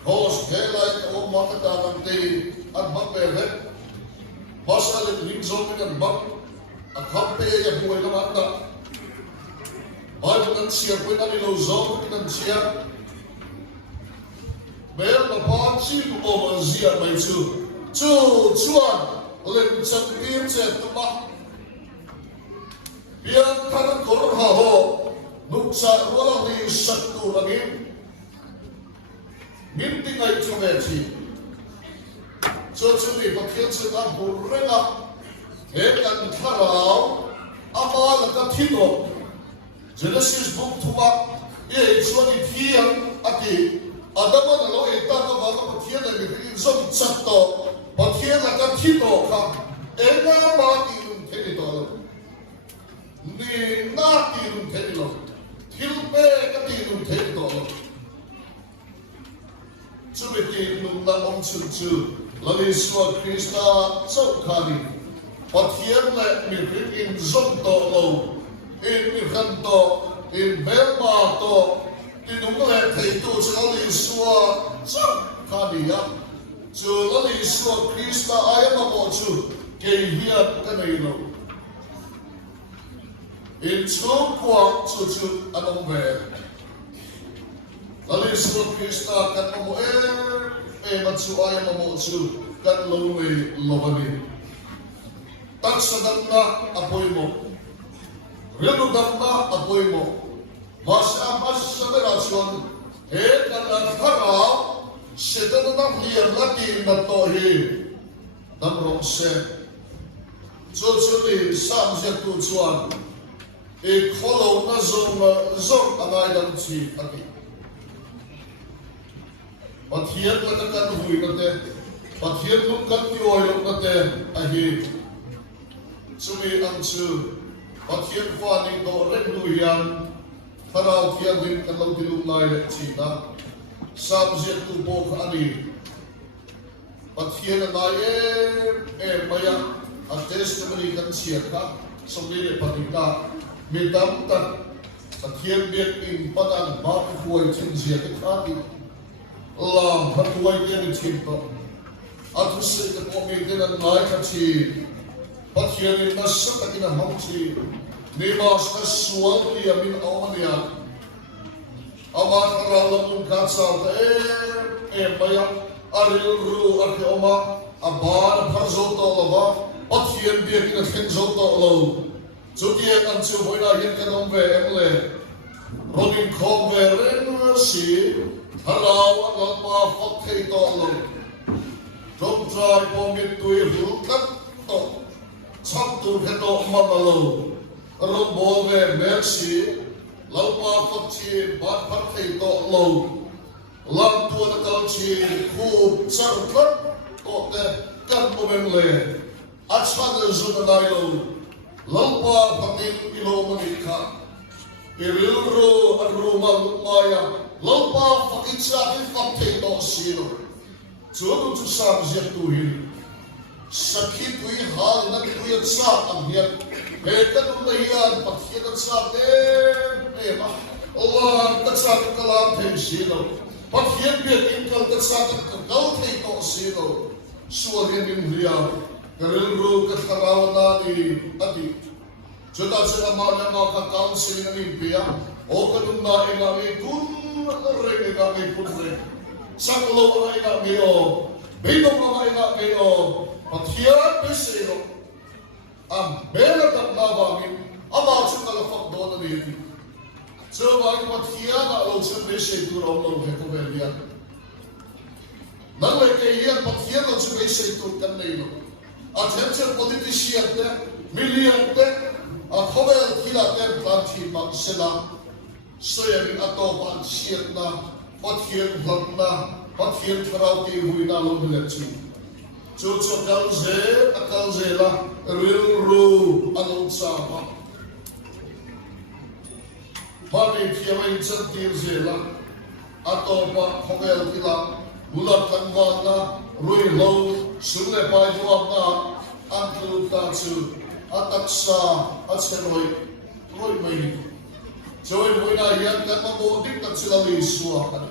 Host Daylight O Makatavante, at Bakbebe, Hostel in Linzomin and Bak, a Kampe Yabuelamanda, Bible and Sia Pinanilo Zon and Sia, Bell the Party over Zia by Chuan, Lim Champion said to Mak. Biar tanah koran habo, nuksa rola ni satu lagi, minti ngai cumeci. Sesuatu bagian sedang berrenga, hekan karau, apa lagi tino. Genesis book tumak, suami tiang ati, ada mana lo itu kalau bagian lagi zon satu, bagian lagi tino kan, enggak mati tino. Ni na tinun tenilo, tilpe ka tinun tenilo. Subiti nung na om chu, lali suwa Krista saukani. Pathian le mi in zon to lo, in mi kanto, in belma to, tinung le teito sa lali suwa saukani ya. So lali suwa Krista ayam mo chu, kay hiat kanilo. In two quang to anong ver. Lali suot Krista kat mo matsuaya mo su kat lowe lobani. Tak sadam na apoy mo. Renudam na apoy mo. Mas sa relasyon kan nagkaraw sedan na hiyang lati na tohi namrong se. Sutsuli samsya tutsuan. Follow na zone amay lang si ati. Pathian lang kan hui nate, pathian lung kan tiyoy nate ahi. Sumi ang su, pathian fani do renduyan, haraw tiyan din kan lau dilunay le china. Samjet tu bok ani. Pathian na maya at testimony kan siya ka, sumi patika. Midam tak Pathian biak in padang baki huay chinsia kati lam hatuay kaya chinto at usay ka po may tinanay kachi Pathian in nasa takina hamchi ni mas nasual niya min awan niya awan karalang ng katsal maya aril ru ati oma abar parzoto laba Pathian biak in atkenzoto lo Judian ang suhoy na hin kanong emle, Rodin Converen si haraw ang mga fakay ito along. Dom try pomit tuwi hulkat to, sakto heto mamalo. Rombove mercy, lau mga fakay bakay ito along. Lam tuwa na kalchi kub sarkat to te kan pomemle. At sa zunanayo, Lampa patin ilo manika, irilro ang rumang maya, lampa pakit sa akin fakte ito sino. Suno to samsya tuhin, sakit tuhin hal na kituyat sa ang hiyat, kaya nung nahiyan, pakit at sa akin, Allah, tagsakit ka lang tayo sino. Pakit biyakin kal tagsakit ka daw ito sino. Suwagin yung hiyat. Karilro kat karawan nani ati. Sudah sila mga kakaunsel ng Olimpia, o kanong na inami kun rin inami kun rin. Saklo ang inami o, binong ang inami o, pathiyan besero, ang belat ang nabangin, about sa kalafak doon na nito. So, bakit pathiyan na alog sa besero ang mga hekovelyan. Nang may kahiyan, pathiyan ang sa besero kan nilo. At hensel politisyente, milyente, at hobel kilaten planti magsila, soyamin ato pansiyat na, pathiyan hlat na, pathiyan karauti hui na lomiletsi. Chucho kalze, akalze la, rilru, anong sama. Mani kiyamay santir zela, ato pa hobel kila, bulat langwag na, Rui Lo, Sule Pai Juam na, Angkelu Tatsu, Ataksa, at Senoi, Roy May. Joy mo na yan kan mabudik at sila liswa kan.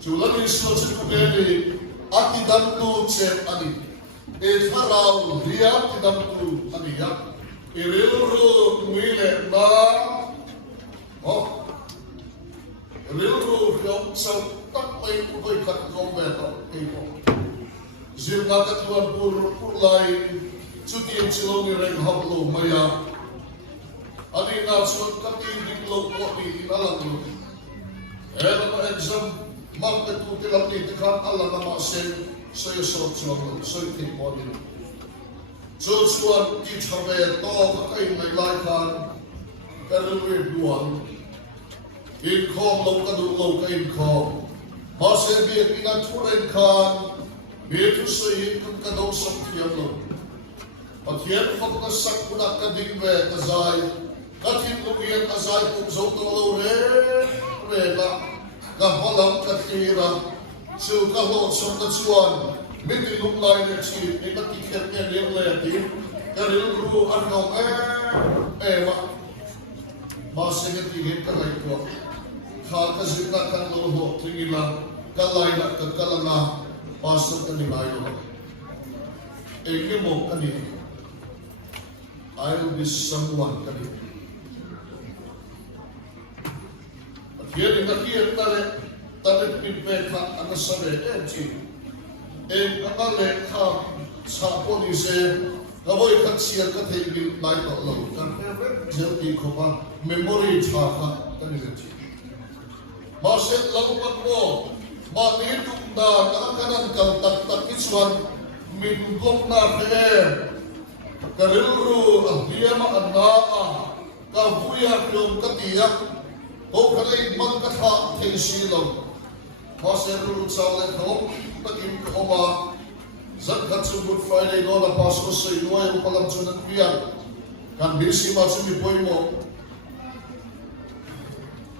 Sila liswa sa kumeli at idamtu chen ani. Haraw dia idamtu ani ya. Irilru kumile na Irilru yung sa takmay kukoy katkong beto kayo. Zil na katuan purlay cuti yang silong ni reng haplo maya. Ani na suat kati diklog po ni inalang lo. Na exam magkatu tilang ni tekam ala na maasen saya suat saya tikmo ni. Suat kichabe to kakay may laikan perluwe duang. Inkom lo kadulong ka inkom. Maasen biyak inaturen kan biyak usayin kang kadaw sa kiyang lo. Pagyan pagkasak ko na kadingwe kazay, katin lumiyan kazay kung zauto rega, kapalang katira, siya kahot sa katsuan, mitilong lain na siya, imatikit niya niyang layatin, kariluro argaw masingit tigit ka kayo ko, kakazit na kang loho, tingilang, kalay na kagkalanga, pasok ka ni Mayo. Ege mo kanina. I will be someone kanina. At yan nakiyat talit pipeka ang nasabi, akale ka sa polise, kaboy katsiyar ka tigil na ito lang. Jelti ko pa, memory tsaka kanina. Maset lang mo, matitong na nakakanan kaltak-tak iswan, minggong na kaya. Karilro ang diya maanaa, kabuyak yung katiyak, o kalay magkata kay silaw. Maserulog sa ulit ko, naging kahoma, zagkat sa Good Friday no, na Pasko sa inuay o palamsunan biyan. Kan bisi masumipoy mo,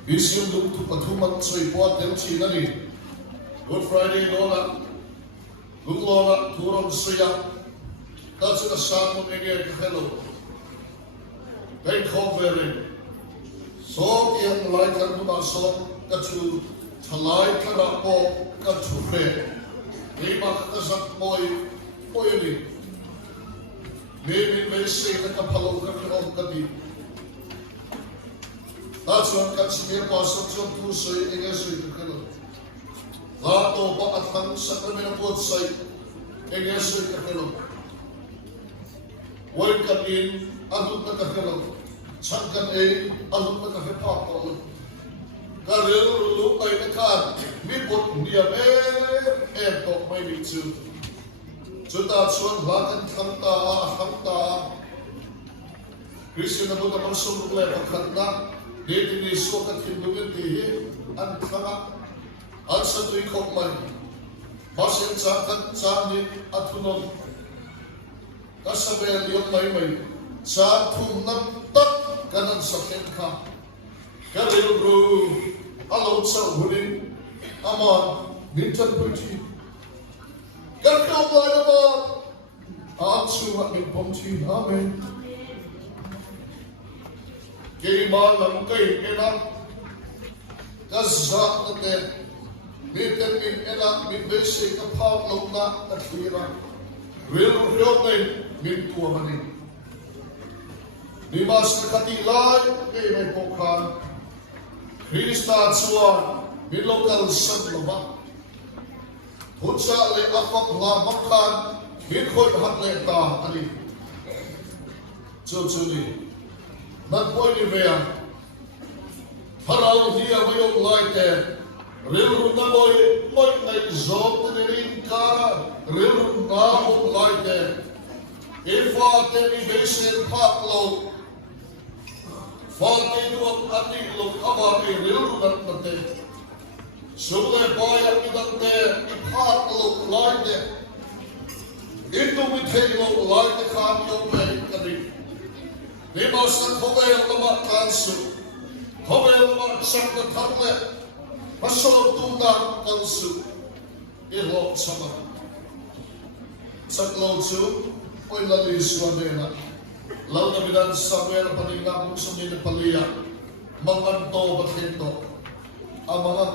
bisi yung lukto patumat sa ipuat yung sinali. Good Friday no na, luklo na turang siya, that's the sound of the hello. They cover so in like and do so that you talai karapo katube. They make the zak boy oily. Maybe may say the kapalo of the that's one cuts near Pastor to say against the hello. Lato pa at hang sa kami ng both side against the hello. Welcome in, adult na kahirap. Sangkan adult na kahirap. Karil lupay na kan, mipot niya to may mitsu. Sutat suan bakan hangta. Kristiyan na mo naman sumulay pagkanta. Dito ni sukat hindungin dihi, ang kanga. Ang sa tuwing kokman. Pasyan sangkan sangin at hunog. Kasabayan yung may sa tumnagtak kanan sa kengka. Karilro, alaw sa huling, aman, mintan puji. Karkaw ba naman? Ang sumat ng pamsi namin. Kaya malam kay ina, kazak na ten, mitan min ina, min besi kapaglaw na at hira. Rilro rin, mintua manin. Di mas katilay kay may pokan. Krista at suwan, bilokal sa laba. Punsa alay apak lamakan, minkoy hatleta ali. Chuchuni. Nagpoy ni Bea. Haraw diya mayong laite. Rilro na moy na izot na rin ka. Rilro na mong laite. Ifa temi besen paklo. Fante duwag atilog abati rilro nate. Sule bayak idante ipaklo laite. Ito mitelo laite kamyo may kanin. Di mo sa kobel naman kanso. Kobel naman siyang tablet. Masulog tunang kanso. Ilok sama. Sa klausu, oy lalis wadena. Law na bidan sa pera paningapong sa nila paliya. makanto batito ang mga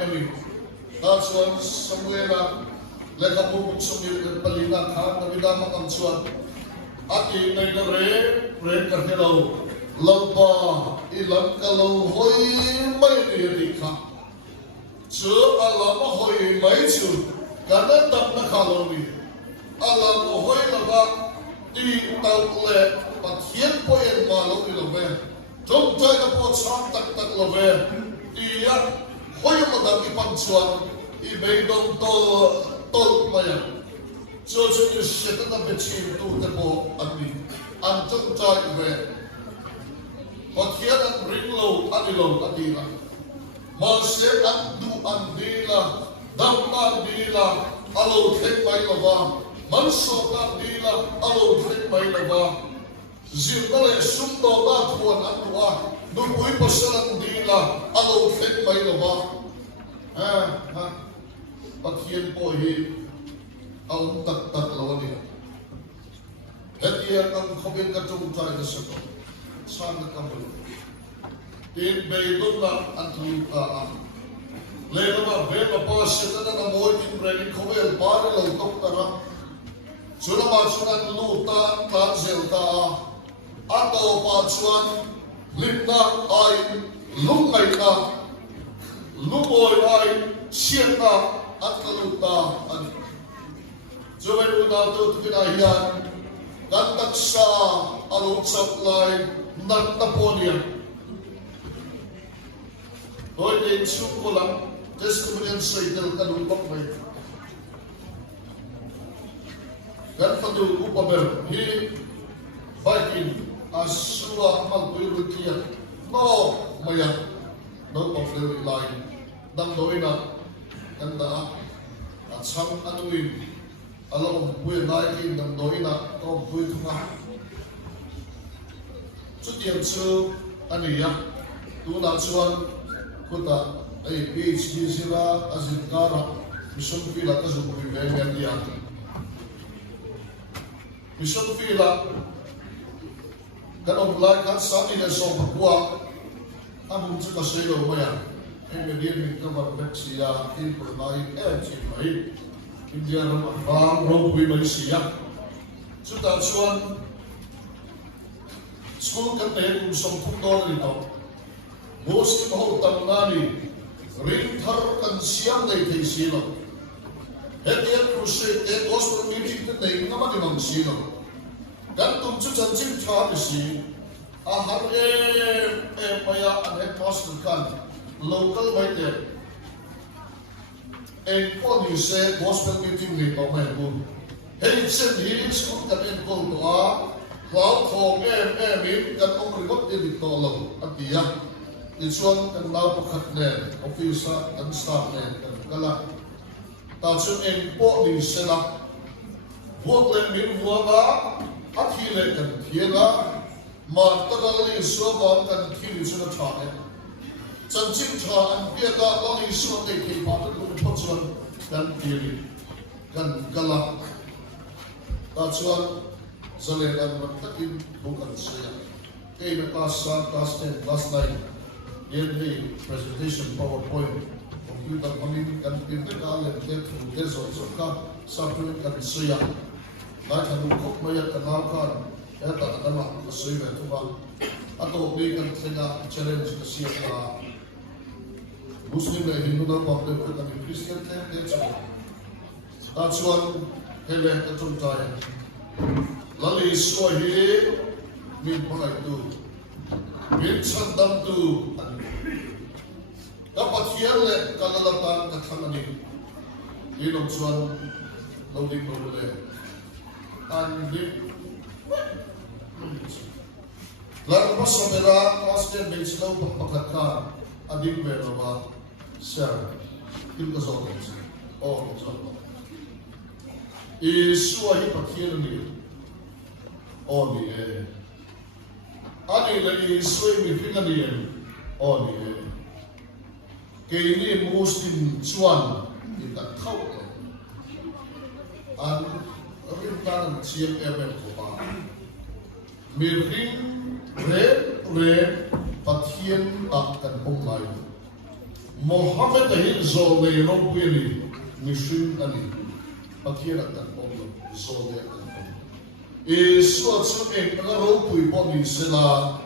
mani tatsuan Samuela lekapupuk sumil palina kan nabida makamsuan ati naidare rekahelo lapa ilang kalau hoi mai nirika chu alama hoi mai chu kana tak na kaloni alama hoi laga ti taule pathian po en malo ilove jom jai na po sang tak tak love ti ya hoi madam ipangsuan ibeidong tol maya so you shit na betchin tu te po ani ang jom jai ve pathian ang ringlo adilo adila Mase andu andila, damna andila, alo trek mai lava, manso andila, alo trek mai lava. Zirnale sumdo na tuan andua, nupui pasal andila, alo trek mai lava. Pathian po hi, ang tak lawani. Hetian ang kabin katung tayo sa to, sana kabin. In beidon na antuluka lelo na beba pa sita na moy tin breaking covel pare lo tok tara sura ma sura luta tanzel ta ato pa chuan limna ai lungay na lumoy ai siat na at kaluta an sura na to tinahiyan kantak sa alok supply nagtaponia Hoy din suko lang, just kemudian seidel kadulbak may. Gan padu upaber hi biking asua amal puyukiya. No maya no paflewing line. Dang doina kanda at sang anuin alam puy biking dang doina ko puy tunga. Sutiyan su aniya tuna suan kuta ay PhD sila azikara mission pila kaso kumibemyan diyan mission pila kanong lakat sa amin ay so pagkuha among sa kasilo maya ay medirin ka magbek siya impernay chimay hindi na mabang robuy may siya so tatsuan school kate kung $10 nito Boski mahutang nani, rintar kan siyang na itay sila. Hetiyan crusade, gospel meeting na nga manimang sila. Gantong chuchanching chakisi, ahar maya ang headmaster kan, local by there. And po ni se gospel meeting ni Pamay Bun. Hey, sen hilis kung kanin ko to cloud home min kan ang remote din ito lang at diyan. Isuan kan lapukat nen, ofisa kan staff nen kan kala. Tatsun en po ni sila. Buat len min buaga, at hile kan tiyaga, matagal ni isuan kan kili sila chane. Chancing chan piyaga lang isuan ay kay patan kung patsuan kan kili kan kala. Tatsun sa lelang magtakin bukan siya. Kay nakasan tasten last night. In the presentation PowerPoint, computer coming and pinakal and get through this also ka suffering kan siya. Lahat ang ukok maya kanakan, eta atama kasuy na tuba. Ato bigan sila challenge na siya ka Muslim na Hindu na pagdep ka ni Christian tendency. That's one hele katong tayo. Lali iswahi min mga ito. Min sandam tu dapat hiale kalalatan katanganin inom suan loading mabule andi lalu pas samera pasien bin silau pagpakaka adim beraba sir kim kasotos oh kasotos isuahi pakiani oh ni ani lagi isuahi mi finganian oh ni kay ini Muslim Chuan kita tahu an rintangan CMM ko pa miring ren pathian kan pong lai Mohammed ahin zo nei rom pili mission ani pathian kan pong zo le kan pong e so chu ek na ro pui pon ni sela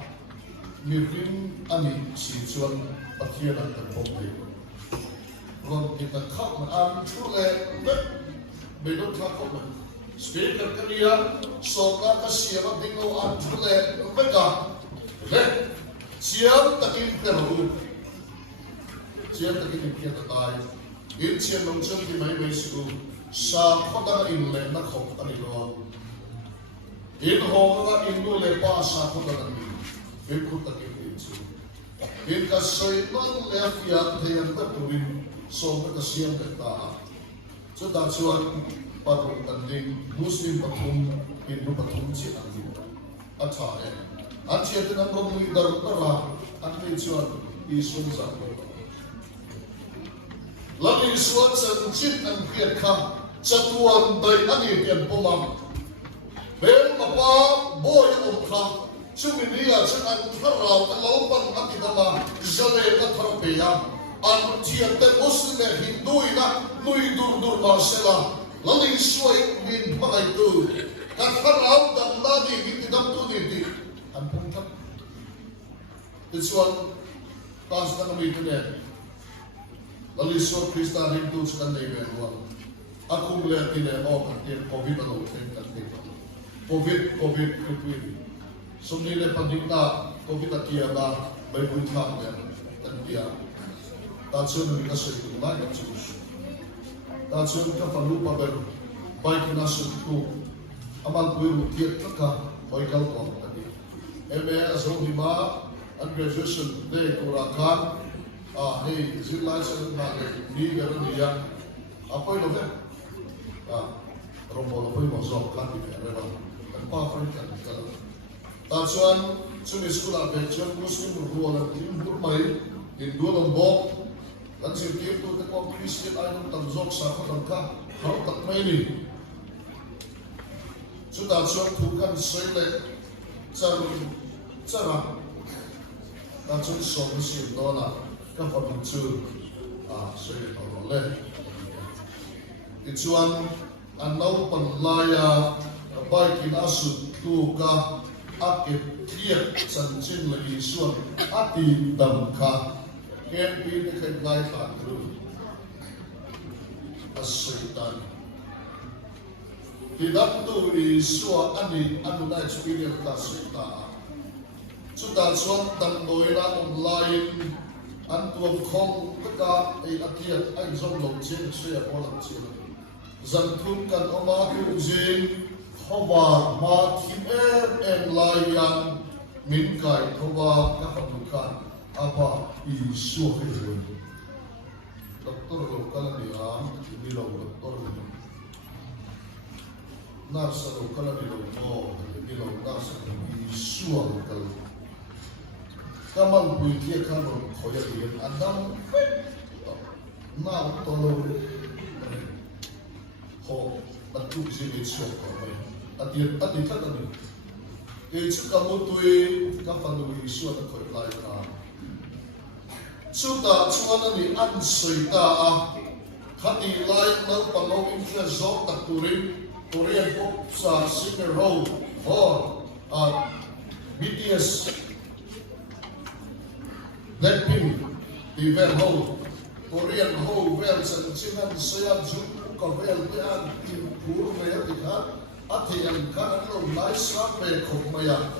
mission ani si chuan pathian kan pong le ron kita khak ma am chu le be do thak ko Speaker kaniya so ka siya dingo at le beka le siya takin pero siya takin kiya tay in siya nung siya di may sigo sa kota in le na khok kanilo in ho nga in le pa sa kota kanilo in ko takin in siya in ka soy non le afya tayan ta tuwin so ka siya ta so that's what parang tanding Muslim patung Hindu patung si Andi atsa at siya tinamrong ng darutara at medyo isong zako lagi suat sa chin ang kiat ka sa tuwan day ani kian pumam ben mapa boy ka suminiya sa ang haraw kalaupan at ibama zale at harapeya ang siya te Muslim Hindu na nui dur masela laling suai min pakai tu kat harau dan lagi kita dam tu ni ampun tak Tujuan pas kami itu deh laling suai Kristen Hindu sekarang ni berbuat aku melihat ini kantin COVID atau kantin COVID itu sumile pandita COVID akiaba baik utang ya kantia tasun kita sedikit lagi terus Tasun ka falupa ber baik nasut ku amal buiru tiet ka baikal ko tadi MBA so lima and graduation day kurakan hey zilai sa na ni garan dia apa itu kan rombol apa itu so kan di era apa kan kalau Tasun suni sekolah belajar muslim ruang timur mai di dua lombok dan setiap itu tekok Kristen ayam tanzok sama tangka harus tak main ini sudah bukan selek cara dan solusi dola kapal muncul selek oleh tujuan anau penlaya baikin asut tuka akib kiat sancin lagi suan ati damka Can be the headlight on through a Satan. Tidak tu isua ani anu na experience ta Satan. Sudah suan dan doira online antuam kong kita akiat ay zong long chen suya polang chen. Zantum kan oma kuzin hoba ma timer en layan minkai hoba kapadukan. Apa isu itu? Doktor lokal dia, ini doktor itu. Nurse lokal dia lokal, ini nurse isu lokal. Kamu punya kamu kaya dia, Adam, nak tolong. Ho, betul sih isu kamu. Ati kan ni. Isu kamu kapan isu ada kau lain Sudah cuana ni ansoi hati lain nau pangau infla zok tak Korean pop sa singer ho BTS Blackpink event ho Korean ho well sa sinan saya jumpa ka well tian puro maya dikat ati ang kanalo nice pe komaya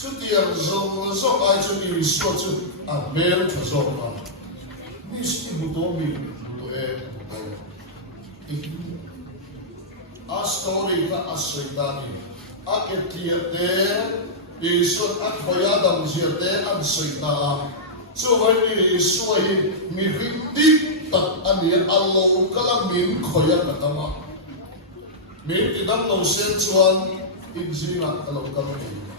Setiap zong ay cumi suatu ambil terzokan. Mesti butuh Astori ka asritani. Aket tiate isut at hoyadam ziate ansrita. So ini suai mihindi tak ania allo kalamin koya katama. Min tidak lo sensuan inzina kalau kalamin.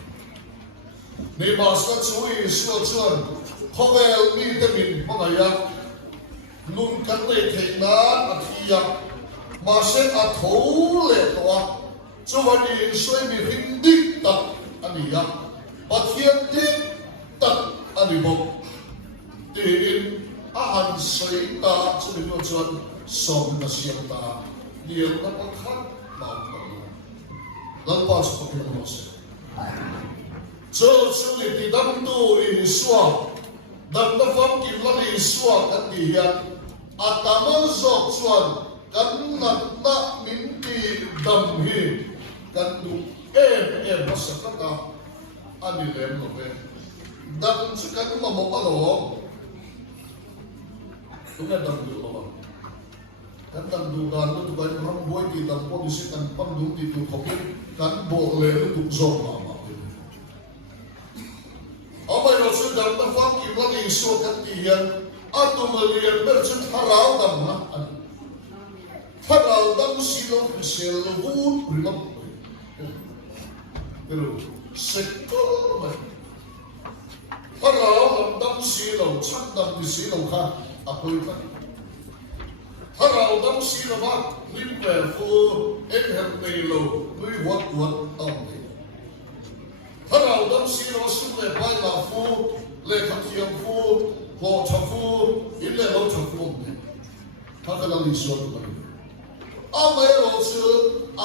Ni basta chui suan hovel mi temin pangaya nun kan le thena athia masen athole toa chuwani soi mi hindi tak ania Pathian tin tak ani bok tin ahan sei ta chumi no chuan som na siam ta dial na pakhat mau lan pa chu pakin no se cho chuli ti dam tu in suwa dam na fam ki lani suwa kan ti hian ataman zok chuan kan na min ti dam hi kan du masakata ani lem lo pe dam chu kan ma mo alo tu na dam du lo kan dam du gan lu tu kan ram boy ti dam po si kan pam du ti tu khopi kan bo le tu zok ma amai lo chu dam na fam ki lani so kan ti hian atumalian ber chu tharau dam na tharau dam si lo sel vu rimam pero sector mai tharau dam si lo chak dam si lo kha apoi ka tharau dam si lo ba lim pe fu en hem pe lo lui wat am de tharau dam si lo su le bai la fu le kha thiam fu ho cha fu in le lo cha fu ta ka la li so ba amai lo chu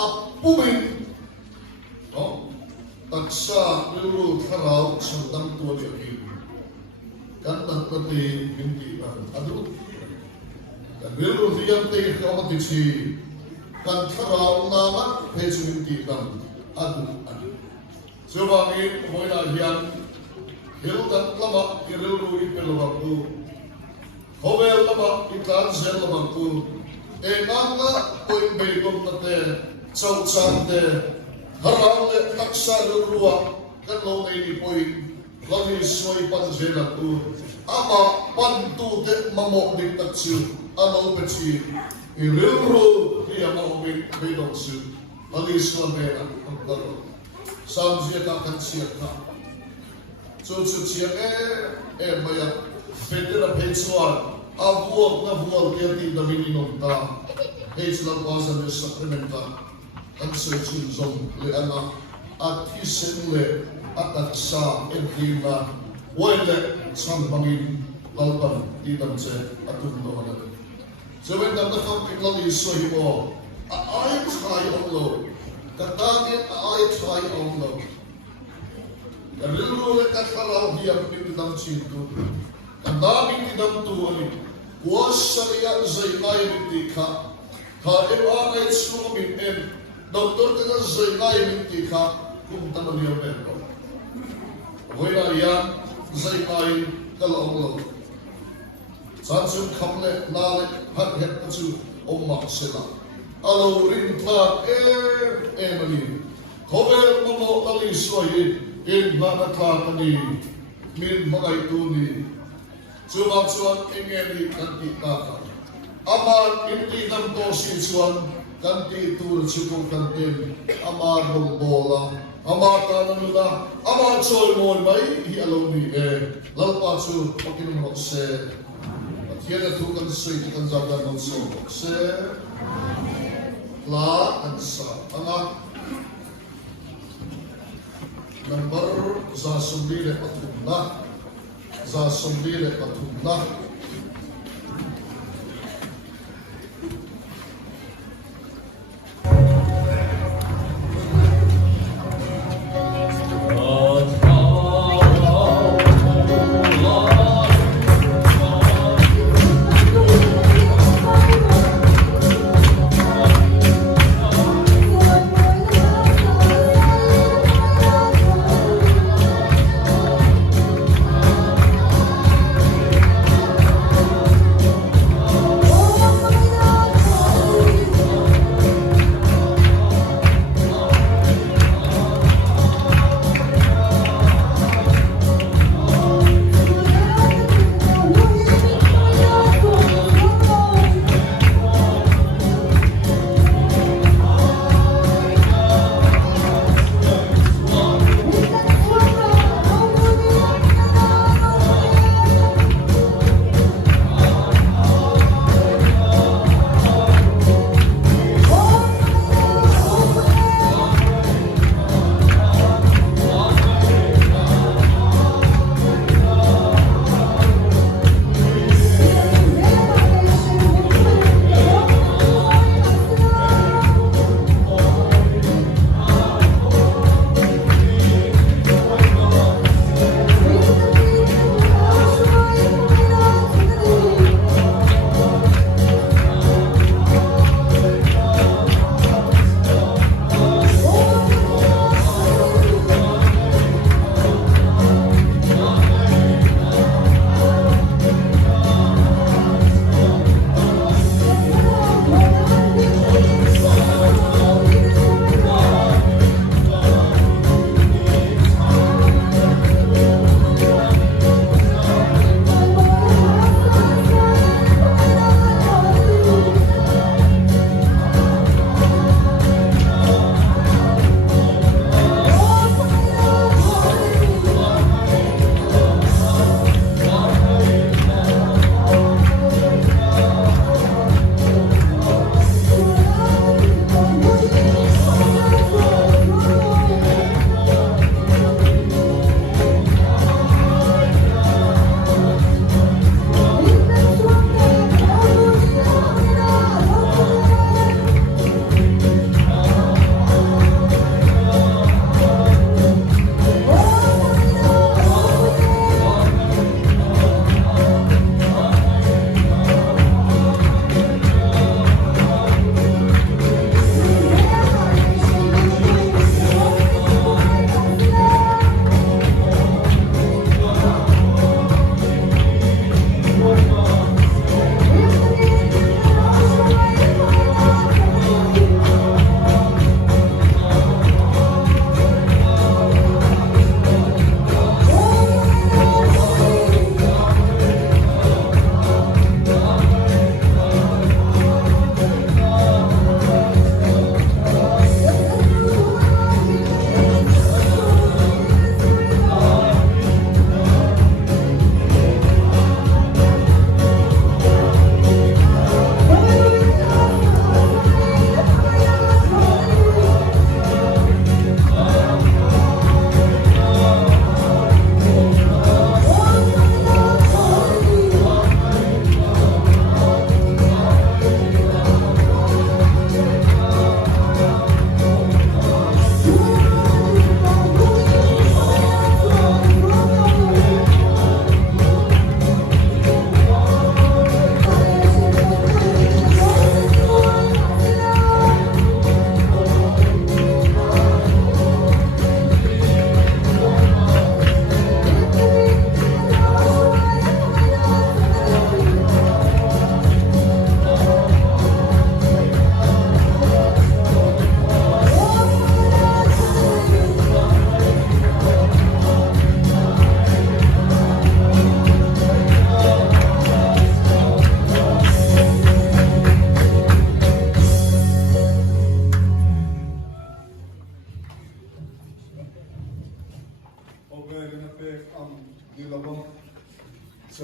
apumin no taksa lulu tharau sandang tua jadi kan nanti binti aduh kan lulu diam teh kau mati kan tharau nama peju binti aduh coba ni boleh hian hiu dan lama lulu ipel waktu hobel lama iklan sel waktu enanga poin begom nate chau chante harau le taksa lurua kan lo nei ni poi lami soi pan zela tu ama pan tu te mamo dik taksu ama upechi iluru ni ama obi bedong su ali swamera angkaro samjia ka kan siaka chu chia maya federa pechwa avuok na vuok dia ti da mininom ta pechla pasa de supplementa kan soi chun zong le ana at hisen le at sa entina wale sang bangin lalpan di damse atun do ana so when the fuck people is so himo I try on lo katani I try on lo kalilu le katala dia pin dam chitu kadami di dam tu ani wasariya zai ai ti kha eva ai su min en doktor ka zai ai ti kha kum tan liyo pe hoina ya zai ai kala lo sansu khamle nale hat het chu omma sela alo rin tla mani khover mo ali soi in na tla pani min magai tu ni chuan engeli kan ti ta amar inti dam to si chuan kan ti tur chu kan ten amar bol bola amar ta nu da amar choi mon mai hi alo ni lalpa chu pakin mo se Tiada tu kan sui kan jaga non so se la kan sa anga number za sumbile patunna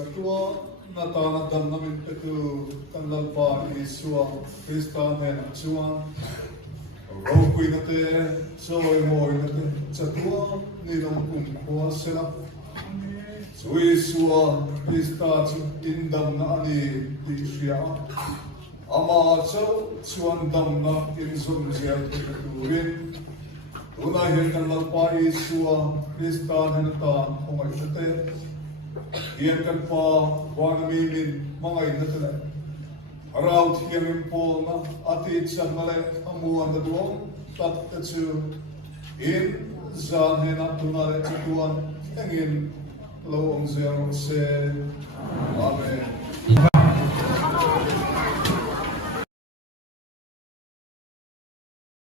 Satua natanatan namin ito kanlal pa Isua Krista Nena Chuan Rokui nate Soy Moy nate Satua Ninong Kungkua sila So Isua Krista Indam na ani Isya Ama Chow Chuan Dam na Kinsum siya Turin Tunahin kanlal pa Isua Krista Nena Ta Kumay nate Iyan kan pa buwan namin mga inatala. Araw tiyamin po na ati itsan nalay amuan na doon. Tatatsu in zahin at tunalay sa tuwan. Hangin lawang zero se. Amen.